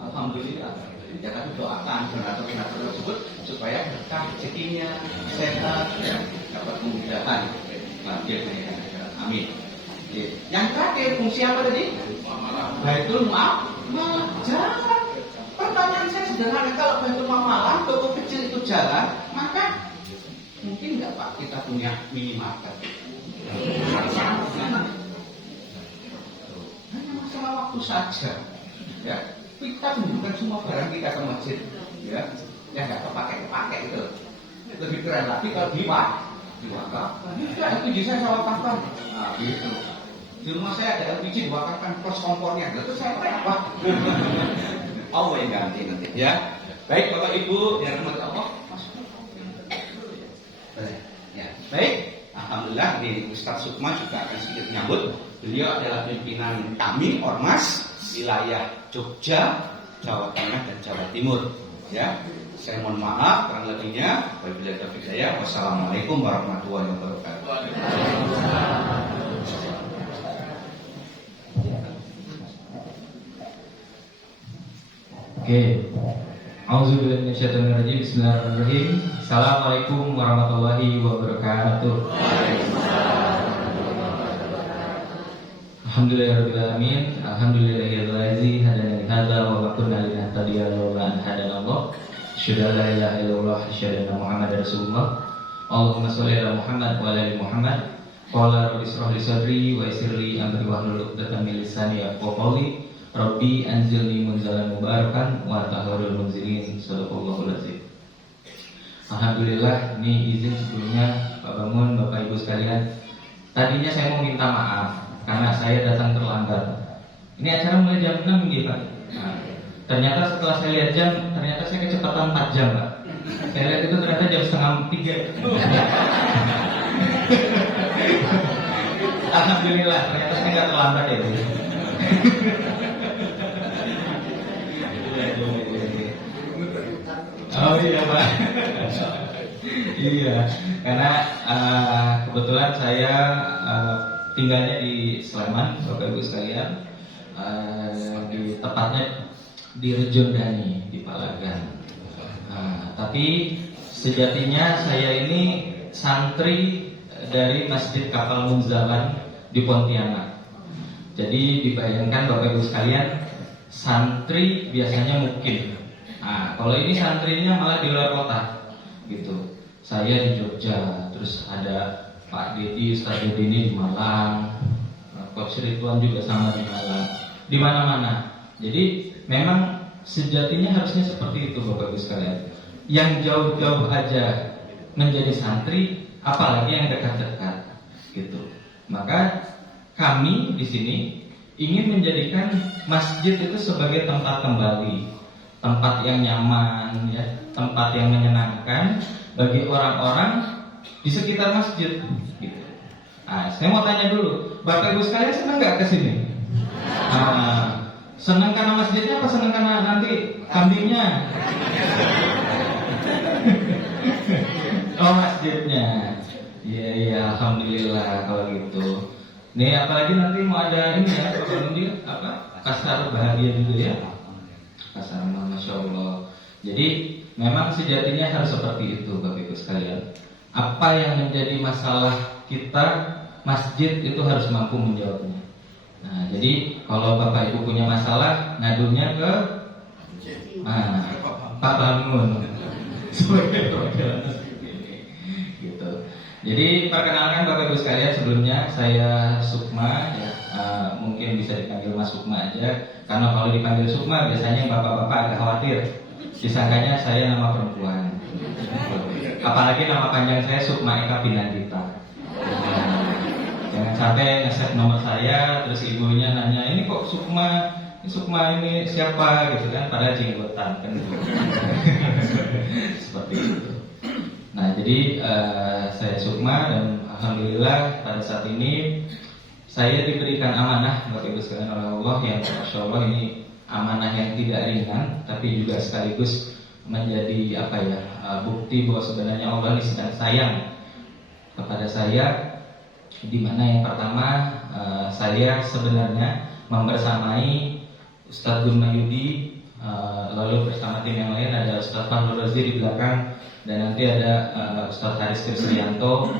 Alhamdulillah. Ya kami doakan donatur-donatur tersebut supaya berkah rezekinya, sehat, dapat kemudahan. Amin. Yang terakhir fungsi apa tadi? Baitul Mal jalan. Pertanyaan saya sederhana, kalau Baitul Mal toko kecil itu jalan, maka mungkin nggak Pak kita punya minimarket? Hanya masalah waktu saja. Ya, kita tunjukkan semua barang kita ke masjid. Ya, yang nggak kepake itu. Lebih keren lagi kalau diwakaf. LPG saya wakafkan. Nah, gitu. Di rumah saya ada LPG diwakafkan plus kompornya. Itu saya apa? Allah yang ganti nanti ya. Baik Bapak Ibu yang rahmati Allah. Ya, baik. Alhamdulillah di Ustaz Sukma juga akan sedikit menyambut. Beliau adalah pimpinan kami Ormas wilayah Jogja, Jawa Tengah dan Jawa Timur. Ya, saya mohon maaf kurang lebihnya. Wabillahi taufiq hidayah. Wassalamualaikum warahmatullahi wabarakatuh. Oke. Auzubillahi minasyaitonirrajim. Bismillahirrahmanirrahim. Assalamualaikum warahmatullahi wabarakatuh. Alhamdulillahirabbil alamin. Alhamdulillahirabbil hadana li hadza wa ma kunna linahtadiya laula an hadana Allah. Asyhadu an la ilaha illallah wa asyhadu anna Muhammadar Rasulullah. Allahumma shalli ala Muhammad wa ala ali Muhammad. Qala rabbi ishrah li sadri wa yassir li amri wahlul 'uqdatam min lisani yafqahu qawli. Rabbi anzilni munzalan mubarakan wa tahharul munzilin. Shadaqallahul azim. Alhamdulillah, ini izin sebelumnya Pak Bangun, Bapak Ibu sekalian. Tadinya saya mau minta maaf karena saya datang terlambat. Ini acara mulai jam 6 gitu Pak. Nah, ternyata setelah saya lihat jam, ternyata saya kecepatan 4 jam Pak. Saya lihat itu ternyata jam setengah 3. Alhamdulillah, ternyata saya nggak terlambat ya Bu. Oh iya Pak. Iya, karena kebetulan saya tinggalnya di Sleman, Bapak Ibu sekalian, tepatnya di Rejondani di Palagan. Tapi sejatinya saya ini santri dari Masjid Kapal Munzalan di Pontianak. Jadi dibayangkan Bapak Ibu sekalian, santri biasanya mungkin. Nah, kalau ini santrinya malah di luar kota, gitu. Saya di Jogja, terus ada Pak Dedi, Ustaz Dedi ini di Malang, Coach Ridwan juga sama di Malang, di mana-mana. Jadi memang sejatinya harusnya seperti itu Bapak Ibu sekalian. Yang jauh-jauh aja menjadi santri, apalagi yang dekat-dekat, gitu. Maka kami di sini ingin menjadikan masjid itu sebagai tempat kembali, tempat yang nyaman, ya, tempat yang menyenangkan bagi orang-orang di sekitar masjid. Gitu. Saya mau tanya dulu, Bapak Ibu sekalian senang nggak kesini? Senang karena masjidnya apa senang karena nanti kambingnya? Oh masjidnya. Iya, alhamdulillah kalau gitu. Nih apalagi nanti mau ada ini ya, apa? Kasar bahagia juga ya. Kasar, masya Allah. Jadi memang sejatinya harus seperti itu Bapak Ibu sekalian. Apa yang menjadi masalah kita, masjid itu harus mampu menjawabnya. Nah, jadi kalau Bapak Ibu punya masalah, ngadunya ke Pak Bangun sebagai perwakilan masjid ini. Gitu. Jadi perkenalkan Bapak Ibu sekalian, sebelumnya saya Sukma ya, mungkin bisa dipanggil Mas Sukma aja. Karena kalau dipanggil Sukma biasanya bapak-bapak agak khawatir, disangkanya saya nama perempuan. Apalagi nama panjang saya Sukma Eka Pinandita. Jangan sampai nge-save nomor saya, terus ibunya nanya, ini kok Sukma ini siapa gitu kan, padahal jenggotan kan. Seperti itu. Nah jadi saya Sukma dan alhamdulillah pada saat ini saya diberikan amanah Bapak Ibu sekalian oleh Allah yang Masya Allah ini amanah yang tidak ringan, tapi juga sekaligus menjadi bukti bahwa sebenarnya Allah ini sedang sayang kepada saya. Di mana yang pertama saya sebenarnya membersamai Ustadz Gun Mayudi, lalu bersama tim yang lain ada Ustadz Fahdur Razi di belakang, dan nanti ada Ustadz Haris Krisrianto.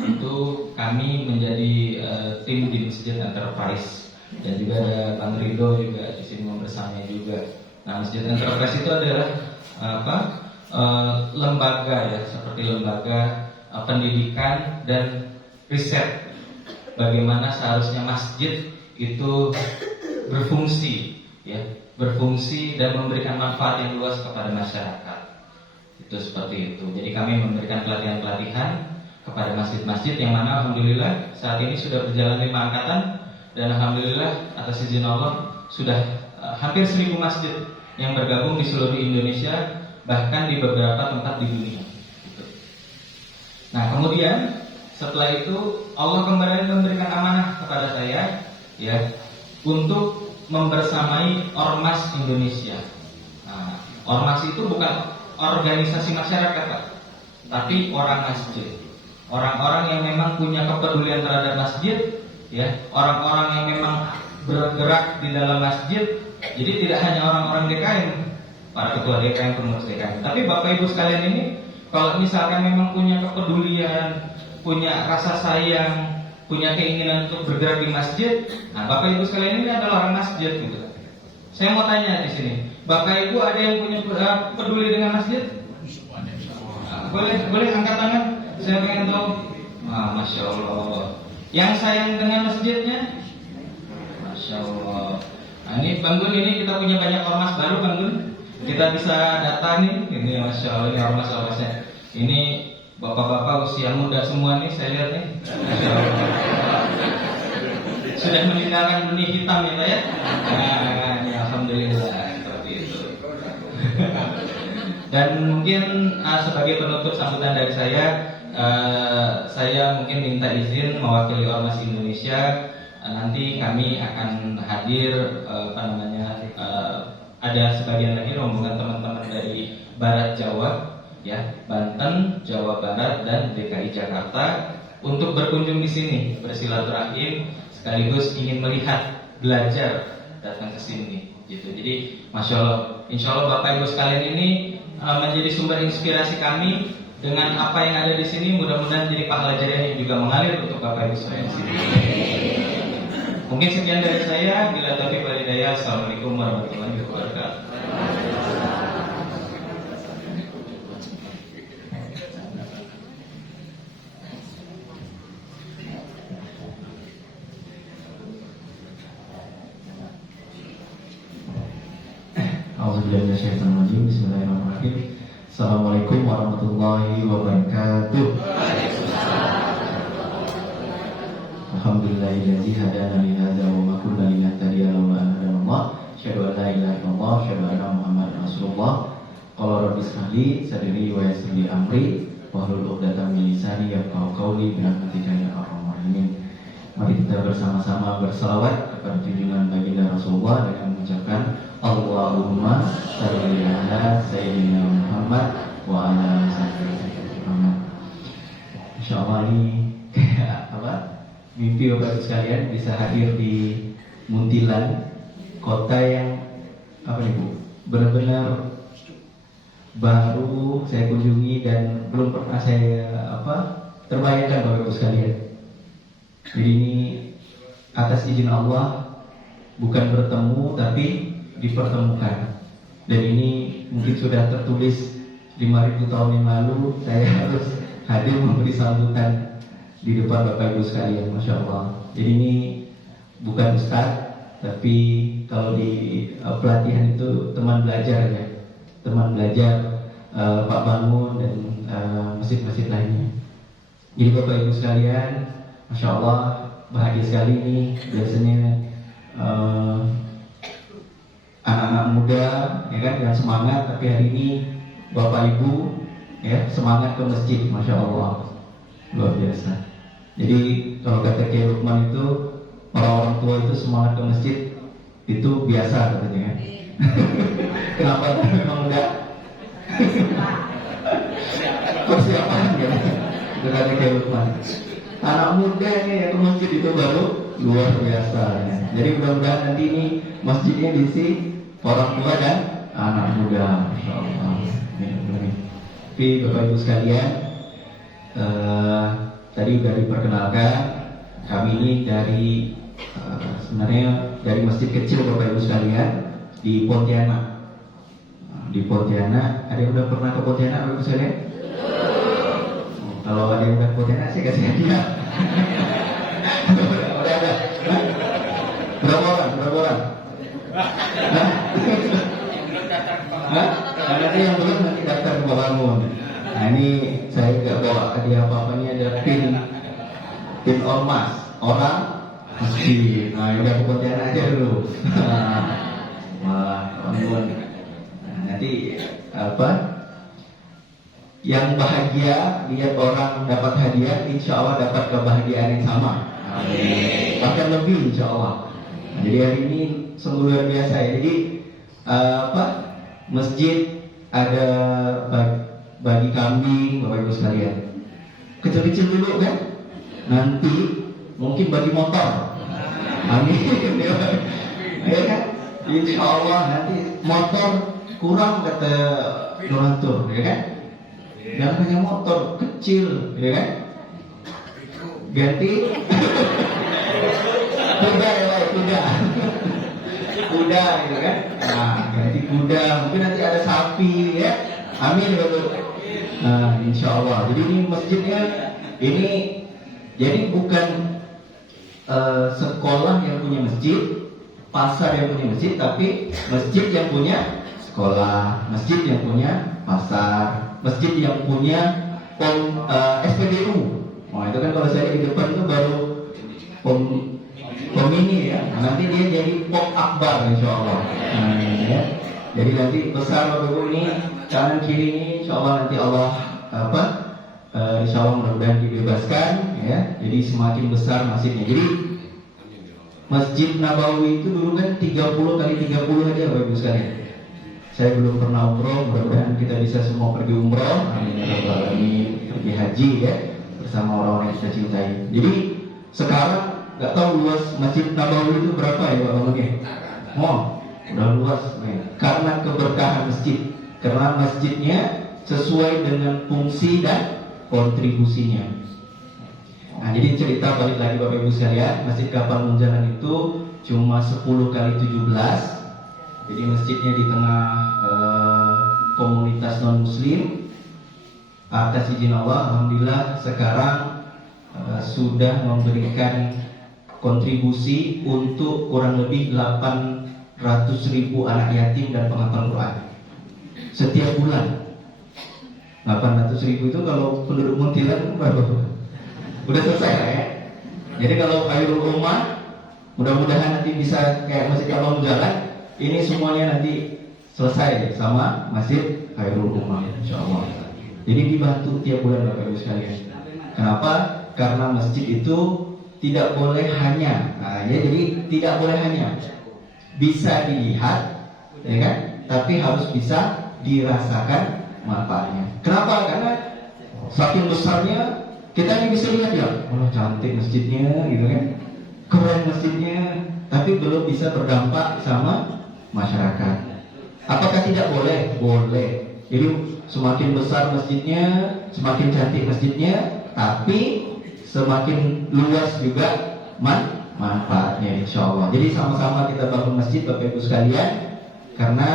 Itu kami menjadi tim di Masjid Enterprise, dan juga ada Bang Rido juga di sini membersamai juga. Nah, Masjid Enterprise itu adalah lembaga ya, seperti lembaga pendidikan dan riset bagaimana seharusnya masjid itu berfungsi ya, berfungsi dan memberikan manfaat yang luas kepada masyarakat. Itu seperti itu. Jadi kami memberikan pelatihan-pelatihan kepada masjid-masjid yang mana alhamdulillah saat ini sudah berjalan 5 angkatan, dan alhamdulillah atas izin Allah sudah hampir 1000 masjid yang bergabung di seluruh Indonesia, bahkan di beberapa tempat di dunia. Gitu. Nah, kemudian setelah itu Allah kembali memberikan amanah kepada saya, ya, untuk membersamai Ormas Indonesia. Nah, Ormas itu bukan organisasi masyarakat, Pak, tapi orang masjid. Orang-orang yang memang punya kepedulian terhadap masjid, ya, orang-orang yang memang bergerak di dalam masjid. Jadi tidak hanya orang-orang DKM, para ketua DKM, pengurus DKM, tapi Bapak Ibu sekalian ini, kalau misalkan memang punya kepedulian, punya rasa sayang, punya keinginan untuk bergerak di masjid, nah Bapak Ibu sekalian ini adalah orang masjid, gitu. Saya mau tanya di sini, Bapak Ibu ada yang punya peduli dengan masjid? Boleh angkat tangan. Saya pengen tahu. Masya Allah. Yang sayang dengan masjidnya? Masya Allah. Nah, ini Bang Gun, ini kita punya banyak ormas baru, Bang Gun. Kita bisa data nih. Ini Masya Allah, ini ormas-ormasnya. Ini bapak-bapak usia muda semua nih, saya lihat nih. Masya Allah. Sudah meninggalkan dunia hitam ya, ya. Nah, ini alhamdulillah seperti itu. Dan mungkin sebagai penutup sambutan dari saya mungkin minta izin mewakili Ormas Indonesia. Nanti kami akan hadir, ada sebagian lagi rombongan teman-teman dari Barat Jawa, ya, Banten, Jawa Barat, dan DKI Jakarta untuk berkunjung di sini, bersilaturahim, sekaligus ingin melihat, belajar, datang ke sini, gitu. Jadi, Masya Allah, Insya Allah Bapak Ibu sekalian ini menjadi sumber inspirasi kami. Dengan apa yang ada di sini, mudah-mudahan jadi pahala jariah yang juga mengalir untuk Bapak Ibu sekalian di sini. Mungkin sekian dari saya. Bila taufiq wal hidayah. Assalamualaikum warahmatullahi wabarakatuh. A'udzubillahiminasyaitonirrajim. Bismillahirrahmanirrahim. Assalamualaikum warahmatullahi wabarakatuh. Alhamdulillahillazi hadana li hadza wa ma kunna linahtadiya laula an hadana Allah. Asyhadu an la ilaha illallah, asyhadu anna Muhammadar Rasulullah. Qala rabbi shrah li sadri wa yassir li amri wahlul 'uqdatam min lisani yafqahu qawli bi rahmatika ya arhamar rahimin. Mari kita bersama-sama berselawat kepada junjungan baginda Rasulullah dengan mengucapkan Allahumma shalli ala sayyidina Muhammad wa ala sayyidina Muhammad. Insyaallah ini kayak apa? Mimpi Bapak sekalian bisa hadir di Muntilan, kota yang apa nih Bu? Benar-benar baru saya kunjungi dan belum pernah saya terbayangkan Bapak Ibu sekalian. Jadi ini atas izin Allah, bukan bertemu tapi dipertemukan. Dan ini mungkin sudah tertulis 5.000 tahun yang lalu. Saya harus hadir memberi sambutan di depan Bapak Ibu sekalian. Masya Allah. Jadi ini bukan ustaz, tapi kalau di pelatihan itu teman belajar ya, teman belajar Pak Bangun dan masjid-masjid lainnya. Jadi Bapak Ibu sekalian, Masya Allah, bahagia sekali ini. Biasanya anak-anak muda, ya kan, yang semangat, tapi hari ini Bapak Ibu, ya, semangat ke masjid, Masya Allah, luar biasa. Jadi kalau kata Kiai Lukman itu, orang-orang tua itu semangat ke masjid itu biasa katanya kan. Kenapa? Memang udah persiapan ya. Itu kata Kiai Lukman. Anak muda nih yang ke masjid itu baru luar biasa ya. Jadi mudah-mudahan nanti ini masjidnya diisi orang tua dan anak muda, Masya Allah. Tapi Bapak Ibu sekalian, tadi sudah diperkenalkan, kami ini dari sebenarnya dari masjid kecil Bapak Ibu sekalian di Pontianak. Di Pontianak, ada yang udah pernah ke Pontianak Bapak Ibu sekalian? Kalau ada yang udah ke Pontianak, saya kasih hadiah. Udah ada. Berapa orang? Hah? Nanti yang belum nanti daftar ke bawah bangun. Nah ini saya nggak bawa hadiah apa-apa, ini ada pin ormas orang masjid. Nah udah ke Pontianak aja dulu. Malah bangun. Nah, nanti yang bahagia lihat orang dapat hadiah, insya Allah dapat kebahagiaan yang sama. Amin. Bahkan lebih insya Allah. Nah, jadi hari ini sungguh luar biasa ya. Jadi masjid ada bagi kambing, Bapak Ibu sekalian. Kecil-kecil dulu kan, nanti mungkin bagi motor. Amin. Ya kan? Insya Allah nanti motor kurang kata donatur, ya kan? Jangan hanya motor kecil, ya kan? Ganti kuda ya, kuda, gitu kan? Nah, ganti kuda, mungkin nanti ada sapi, ya. Amin, betul. Nah, insya Allah. Jadi ini masjidnya ini jadi bukan sekolah yang punya masjid, pasar yang punya masjid, tapi masjid yang punya sekolah, masjid yang punya pasar, masjid yang punya SPBU. Nah itu kan kalau saya di depan itu baru pemini ya. Nah, nanti dia jadi pop akbar insya Allah. Nah, ya. Jadi nanti besar Bapak Ibu ini kanan kiri ini insya Allah nanti Allah insya Allah mudah-mudahan dibebaskan ya. Jadi semakin besar masjidnya. Jadi Masjid Nabawi itu dulu kan 30 kali 30 aja Bapak Ibu sekalian. Saya belum pernah umroh, mudah-mudahan kita bisa semua pergi umroh. Amin. Pergi haji ya bersama orang-orang yang kita cintai. Jadi sekarang nggak tahu luas Masjid Nabawi itu berapa ya Pak Bang? Oh, udah luas nih. Karena keberkahan masjid, karena masjidnya sesuai dengan fungsi dan kontribusinya. Nah, jadi cerita balik lagi Bapak Ibu sekalian, Masjid Kapal Munjalan itu cuma 10 kali 17. Jadi masjidnya di tengah komunitas non muslim. Atas izin Allah, alhamdulillah sekarang sudah memberikan kontribusi untuk kurang lebih 800.000 anak yatim dan penghafal Quran setiap bulan. 800.000 itu kalau penduduk Muntilan berapa? Udah selesai ya. Jadi kalau Khairul Ummah mudah-mudahan nanti bisa kayak Masjid Kapal Munjalan. Ini semuanya nanti selesai sama Masjid Khairul Ummah insyaallah. Jadi dibantu tiap bulan Bapak Ibu sekalian. Kenapa? Karena masjid itu tidak boleh hanya, jadi tidak boleh hanya bisa dilihat, ya kan? Tapi harus bisa dirasakan manfaatnya. Kenapa? Karena saking besarnya kita ini bisa lihat ya, cantik masjidnya, gitu kan? Keren masjidnya, tapi belum bisa berdampak sama masyarakat. Apakah tidak boleh? Boleh. Jadi semakin besar masjidnya, semakin cantik masjidnya, tapi semakin luas juga manfaatnya insya Allah. Jadi sama-sama kita bangun masjid Bapak Ibu sekalian. Karena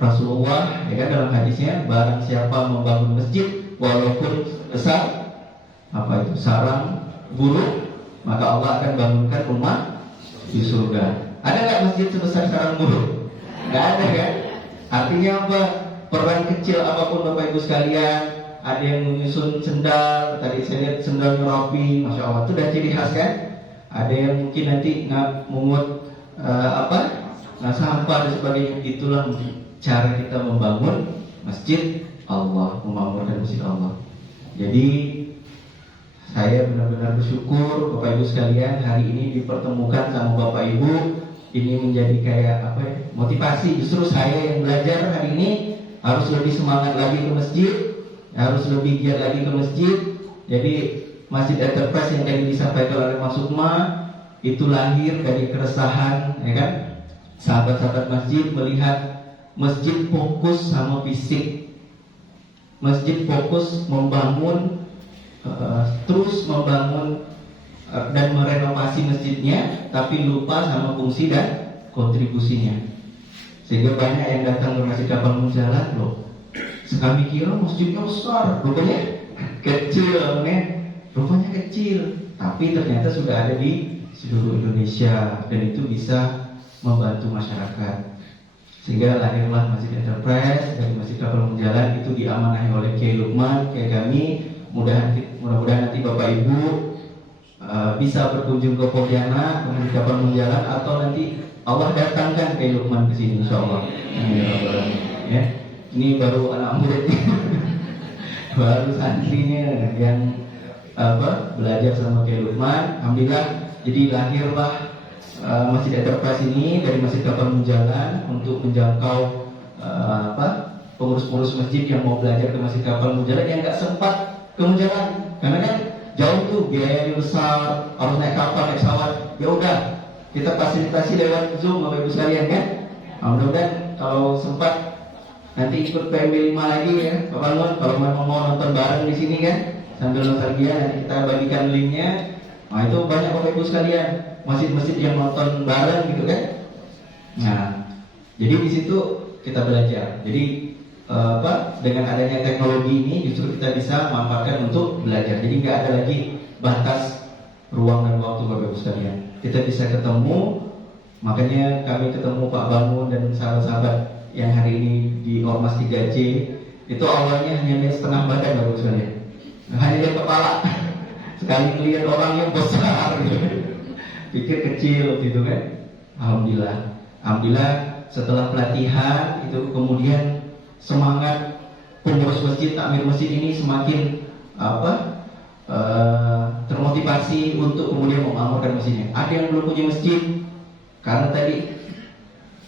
Rasulullah ya kan dalam hadisnya, barang siapa membangun masjid walaupun besar sarang burung, maka Allah akan bangunkan rumah di surga. Ada nggak masjid sebesar sarang burung? Nggak ada kan? Artinya apa? Peran kecil apapun Bapak Ibu sekalian, ada yang menyusun sendal, tadi saya lihat sendalnya rapi, masya Allah, itu udah ciri khas kan? Ada yang mungkin nanti mengut sampah dan sebagainya. Itulah cara kita membangun masjid Allah, membangunkan masjid Allah. Jadi saya benar-benar bersyukur Bapak Ibu sekalian hari ini dipertemukan sama Bapak Ibu. Ini menjadi kayak motivasi. Justru saya yang belajar hari ini harus lebih semangat lagi ke masjid, harus lebih giat lagi ke masjid. Jadi Masjid Enterprise yang tadi disampaikan oleh Mas Sukma itu lahir dari keresahan, ya kan? Sahabat-sahabat masjid melihat masjid fokus sama fisik, masjid fokus membangun, terus membangun dan merenovasi masjidnya, tapi lupa sama fungsi dan kontribusinya. Sehingga banyak yang datang ke Masjid Kapal Munjalan loh. Kami kira masjidnya besar, rupanya kecil, rupanya kecil. Tapi ternyata sudah ada di seluruh Indonesia dan itu bisa membantu masyarakat. Sehingga lahirlah Masjid Enterprise. Dari Masjid Kapal Menjalan itu diamanahi oleh Kiai Lukman, Kiai kami. Mudah-mudahan nanti Bapak Ibu bisa berkunjung ke Pontianak, ke Masjid Kapal Menjalan, atau nanti Allah datangkan Kiai Lukman ke sini, insyaallah. Ya. Ini baru anak muridnya, baru santrinya yang belajar sama Kiai Lukman. Alhamdulillah, jadi lahirlah Masjid Enterprise ini dari Masjid Kapal Menjalan untuk menjangkau pengurus-pengurus masjid yang mau belajar ke Masjid Kapal Menjalan yang nggak sempat ke Menjalan, karena kan jauh tuh, biayanya besar, harus naik kapal, naik pesawat. Ya udah, kita fasilitasi lewat Zoom, Bapak Ibu sekalian kan. Mudah-mudahan kalau sempat nanti ikut PMB 5 lagi ya, Pak Bangun. Kalau memang mau nonton bareng di sini kan, sambil nostalgia, nanti kita bagikan linknya. Nah itu banyak Bapak Ibu sekalian, masjid-masjid yang nonton bareng gitu kan. Nah, jadi di situ kita belajar. Jadi dengan adanya teknologi ini justru kita bisa manfaatkan untuk belajar. Jadi nggak ada lagi batas ruang dan waktu Bapak Ibu sekalian. Kita bisa ketemu. Makanya kami ketemu Pak Bangun dan sahabat-sahabat yang hari ini di Ormas 3C. Itu awalnya hanya lihat setengah badan Bapak Ibu sekalian, hanya lihat kepala. Sekali melihat orangnya besar gitu. Pikir kecil gitu kan. Alhamdulillah setelah pelatihan itu kemudian semangat pengurus masjid, takmir masjid ini semakin termotivasi untuk kemudian memakmurkan masjidnya. Ada yang belum punya masjid, karena tadi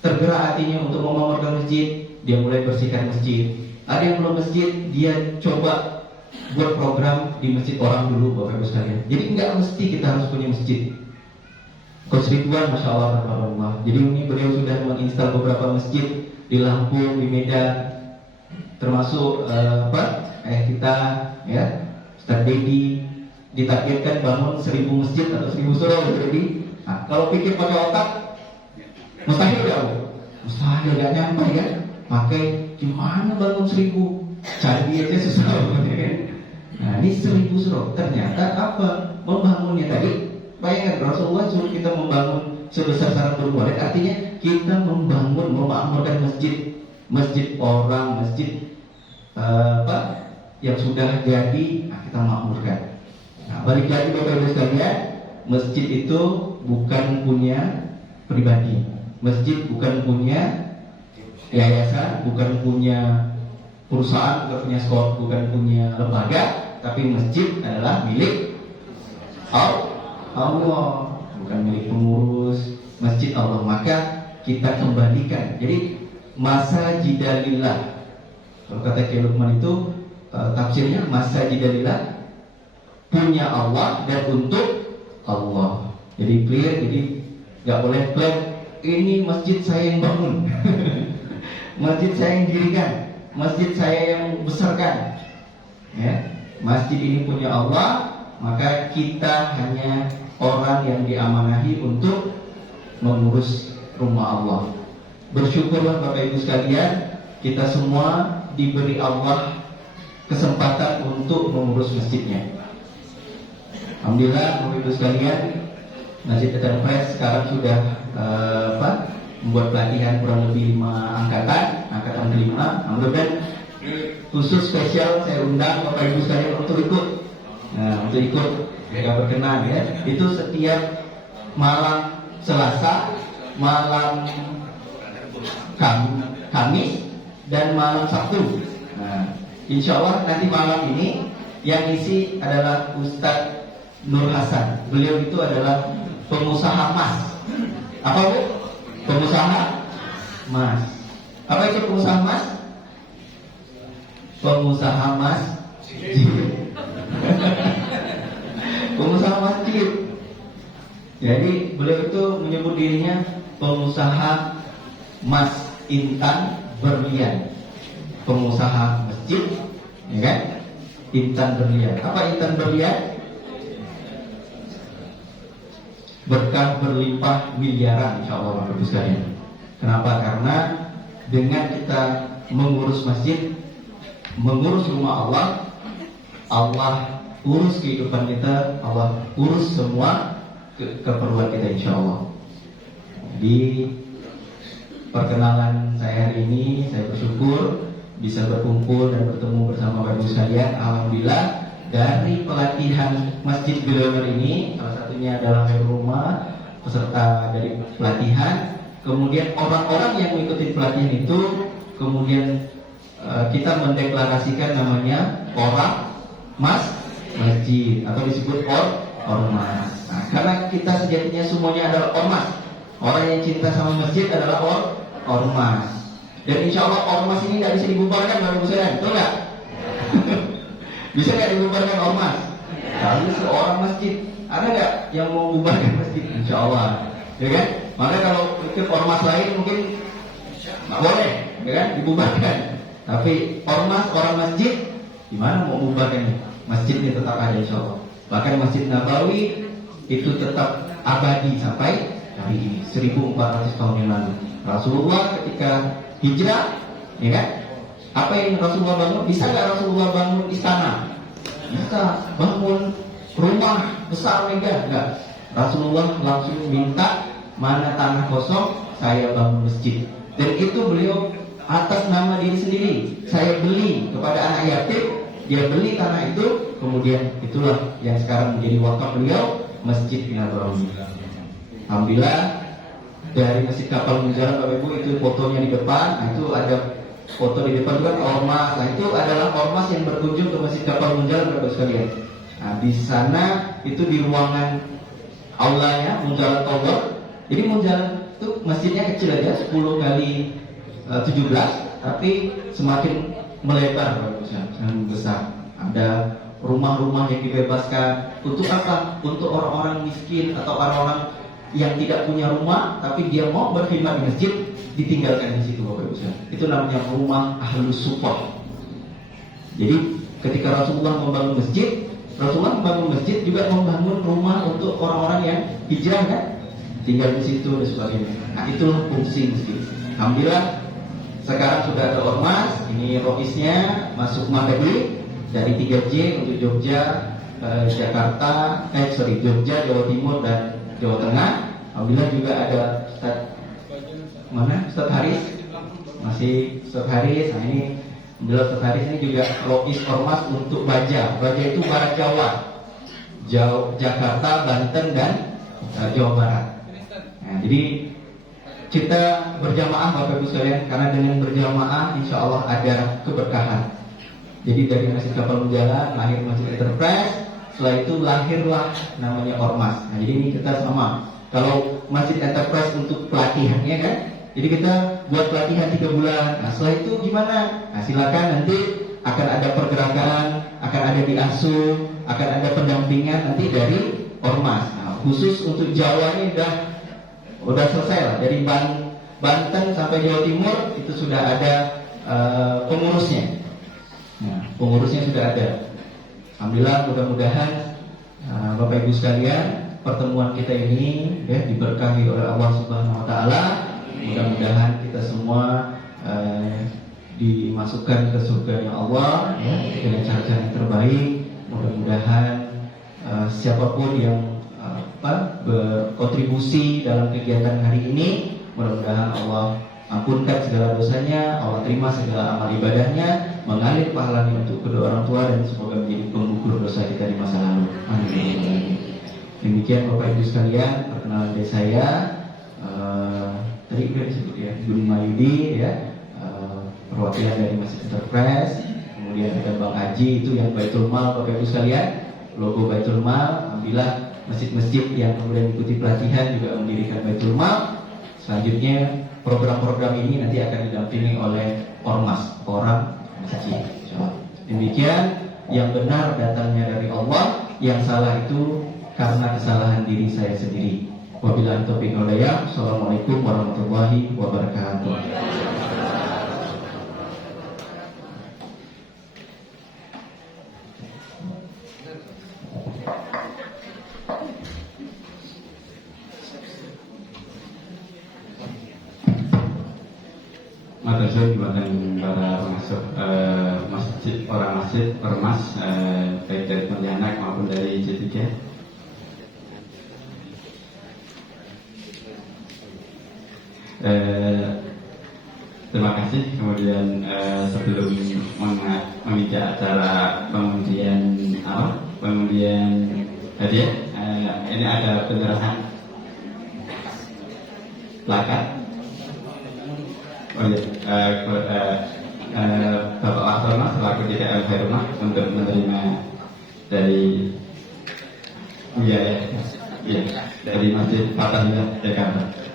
tergerak hatinya untuk memakmurkan masjid, dia mulai bersihkan masjid. Ada yang belum masjid, dia coba buat program di masjid orang dulu, Bapak Ibu sekalian. Jadi nggak mesti kita harus punya masjid. Coach Ridwan, Masya Allah. Jadi ini beliau sudah menginstal beberapa masjid di Lampung, di Medan, termasuk kita ya, Ustaz Dedi ditargetkan bangun 1000 masjid atau 1000 surau. Jadi kalau pikir pakai otak mustahil gak nyampe kan. Pakai gimana bangun 1000, cari aja susah kan. Nah ini 1000 surau, ternyata apa membangunnya tadi. Bayangkan Rasulullah suruh kita membangun sebesar sarang burung walet, artinya kita membangun, memakmurkan masjid orang, masjid yang sudah jadi, kita makmurkan. Nah, balik lagi Bapak Ibu sekalian, masjid itu bukan punya pribadi, masjid bukan punya yayasan, bukan punya perusahaan, bukan punya sekolah, bukan punya lembaga, tapi masjid adalah milik Allah, bukan milik pengurus. Masjid Allah, maka kita kembalikan. Jadi masajidalillah. Kalau kata Kiai Lukman itu tafsirnya masajidalillah, punya Allah dan untuk Allah. Jadi clear, jadi nggak boleh klaim ini masjid saya yang bangun, masjid saya yang dirikan, masjid saya yang besarkan. Ya, masjid ini punya Allah, maka kita hanya orang yang diamanahi untuk mengurus rumah Allah. Bersyukurlah Bapak Ibu sekalian, kita semua diberi Allah kesempatan untuk mengurus masjidnya. Alhamdulillah Bapak Ibu sekalian, Masjid Enterprise sekarang sudah membuat pelatihan kurang lebih 5 angkatan kelima. Mudah-mudahan khusus spesial saya undang Bapak Ibu sekalian untuk ikut. Nah, untuk ikut mereka berkenan ya. Itu setiap malam Selasa, malam Kamis dan malam Sabtu. Nah, insya Allah nanti malam ini yang isi adalah Ustadz Nur Hasan. Beliau itu adalah pengusaha emas. Apa Bu? Pengusaha emas. Apa itu pengusaha emas? Pengusaha emas. Pengusaha masjid. Jadi beliau itu menyebut dirinya pengusaha Mas Intan Berlian. Pengusaha masjid, ya kan? Intan Berlian. Apa Intan Berlian? Berkah berlimpah miliaran insya Allah Bapak Ibu sekalian. Kenapa? Karena dengan kita mengurus masjid, mengurus rumah Allah, Allah urus kehidupan kita, Allah urus semua keperluan kita insya Allah. Jadi perkenalan saya hari ini. Saya bersyukur bisa berkumpul dan bertemu bersama Bapak Ibu sekalian. Alhamdulillah dari pelatihan Masjid Billionaire ini, salah satunya adalah rumah peserta dari pelatihan. Kemudian orang-orang yang mengikuti pelatihan itu kemudian kita mendeklarasikan namanya masjid atau disebut ormas. Nah, karena kita sejatinya semuanya adalah ormas. Orang yang cinta sama masjid adalah ormas. Dan insya Allah ormas ini tidak bisa dibubarkan, Bapak Ibu sekalian, betul nggak? Bisa nggak dibubarkan ormas? Kalau seorang masjid, ada nggak yang mau bubarkan masjid? Insya Allah, ya kan? Maka kalau ikut ormas lain mungkin nggak boleh, ya kan? Dibubarkan. Tapi ormas, orang masjid, gimana mau bubarkannya? Masjidnya tetap ada insya Allah. Bahkan Masjid Nabawi itu tetap abadi sampai hari ini, 1400 tahun yang lalu. Rasulullah ketika hijrah, ya kan? Apa yang Rasulullah bangun? Bisa nggak Rasulullah bangun istana? Bisa. Bangun rumah besar megah? Enggak. Rasulullah langsung minta, mana tanah kosong, saya bangun masjid. Dan itu beliau atas nama diri sendiri. Saya beli kepada anak yatim, dia beli tanah itu, kemudian itulah yang sekarang menjadi wakaf beliau, Masjid Nabawi. Alhamdulillah dari Masjid Kapal Munjalan, Bapak Ibu, itu fotonya di depan. Nah, itu ada foto di depan juga ormas. Nah, itu adalah ormas yang berkunjung ke Masjid Kapal Munjalan, Bapak Ibu sekalian. Nah, di sana itu di ruangan aulanya Munjalan Tower. Jadi Munjalan itu masjidnya kecil aja, 10 kali 17, tapi semakin melebar, Bapak Ibu sekalian, semakin besar. Ada rumah-rumah yang dibebaskan. Untuk apa? Untuk orang-orang miskin atau orang-orang yang tidak punya rumah tapi dia mau berkhidmat di masjid, ditinggalkan di situ, Bapak Ibu sekalian. Itu namanya rumah ahlus support. Jadi ketika Rasulullah membangun masjid juga membangun rumah untuk orang-orang yang hijrah, kan? Tinggal di situ dan sebagainya. Nah, itulah fungsi masjid. Alhamdulillah sekarang sudah ada ormas. Ini roisnya masuk Mandiri dari 3J untuk Jogja, Jakarta, Jogja, Jawa Timur dan Jawa Tengah. Alhamdulillah juga ada Ustaz Haris, masih Ustaz Haris. Nah, ini Alhamdulillah Ustaz Haris ini juga rois ormas untuk Baja. Baja itu Barat Jawa, Jakarta, Banten dan Jawa Barat. Nah, jadi kita berjamaah, Bapak Ibu sekalian, karena dengan berjamaah insya Allah ada keberkahan. Jadi dari Masjid Kapal Munjalan lahir Masjid Enterprise, setelah itu lahirlah namanya ormas. Nah, jadi ini kita sama. Kalau Masjid Enterprise untuk pelatihannya, kan, jadi kita buat pelatihan 3 bulan. Nah, setelah itu gimana? Nah, silakan, nanti akan ada pergerakan, akan ada diasuh, akan ada pendampingan nanti dari ormas. Nah, khusus untuk Jawa ini udah selesai lah. Dari Banten sampai Jawa Timur itu sudah ada pengurusnya. Nah, pengurusnya sudah ada. Alhamdulillah, mudah-mudahan Bapak Ibu sekalian, pertemuan kita ini ya diberkahi oleh Allah Subhanahu wa taala. Mudah-mudahan kita semua dimasukkan ke surganya Allah ya, dengan cara-cara yang terbaik. Mudah-mudahan siapapun yang berkontribusi dalam kegiatan hari ini, mudah-mudahan Allah ampunkan segala dosanya, Allah terima segala amal ibadahnya, mengalir pahalanya untuk kedua orang tua, dan semoga menjadi penggugur dosa kita di masa lalu. Amin. Demikian Bapak Ibu sekalian, perkenalan dari saya. Tadi sudah disebut ya, Gun Mayudi ya, perwakilan dari Masjid Enterprise. Kemudian ada Bang Haji, itu yang Baitul Mal, Bapak Ibu sekalian, logo Baitul Mal. Alhamdulillah masjid-masjid yang kemudian mengikuti pelatihan juga mendirikan Baitul Mal. Selanjutnya program-program ini nanti akan didampingi oleh ormas, orang masjid. Demikian, yang benar datangnya dari Allah, yang salah itu karena kesalahan diri saya sendiri. Wabillahi taufiq wal hidayah. Assalamualaikum warahmatullahi wabarakatuh. Madrasah dibuatkan para pengasuh masjid, orang masjid, ormas, baik dari Pontianak maupun dari C3. kasih. Kemudian sebelum menginjak acara pengundian hadiah, ini ada penyerahan plakat. Oh ya, Bapak Waktono selaku DKL Rumah untuk menerima dari dari Masjid Fatahillah Jakarta.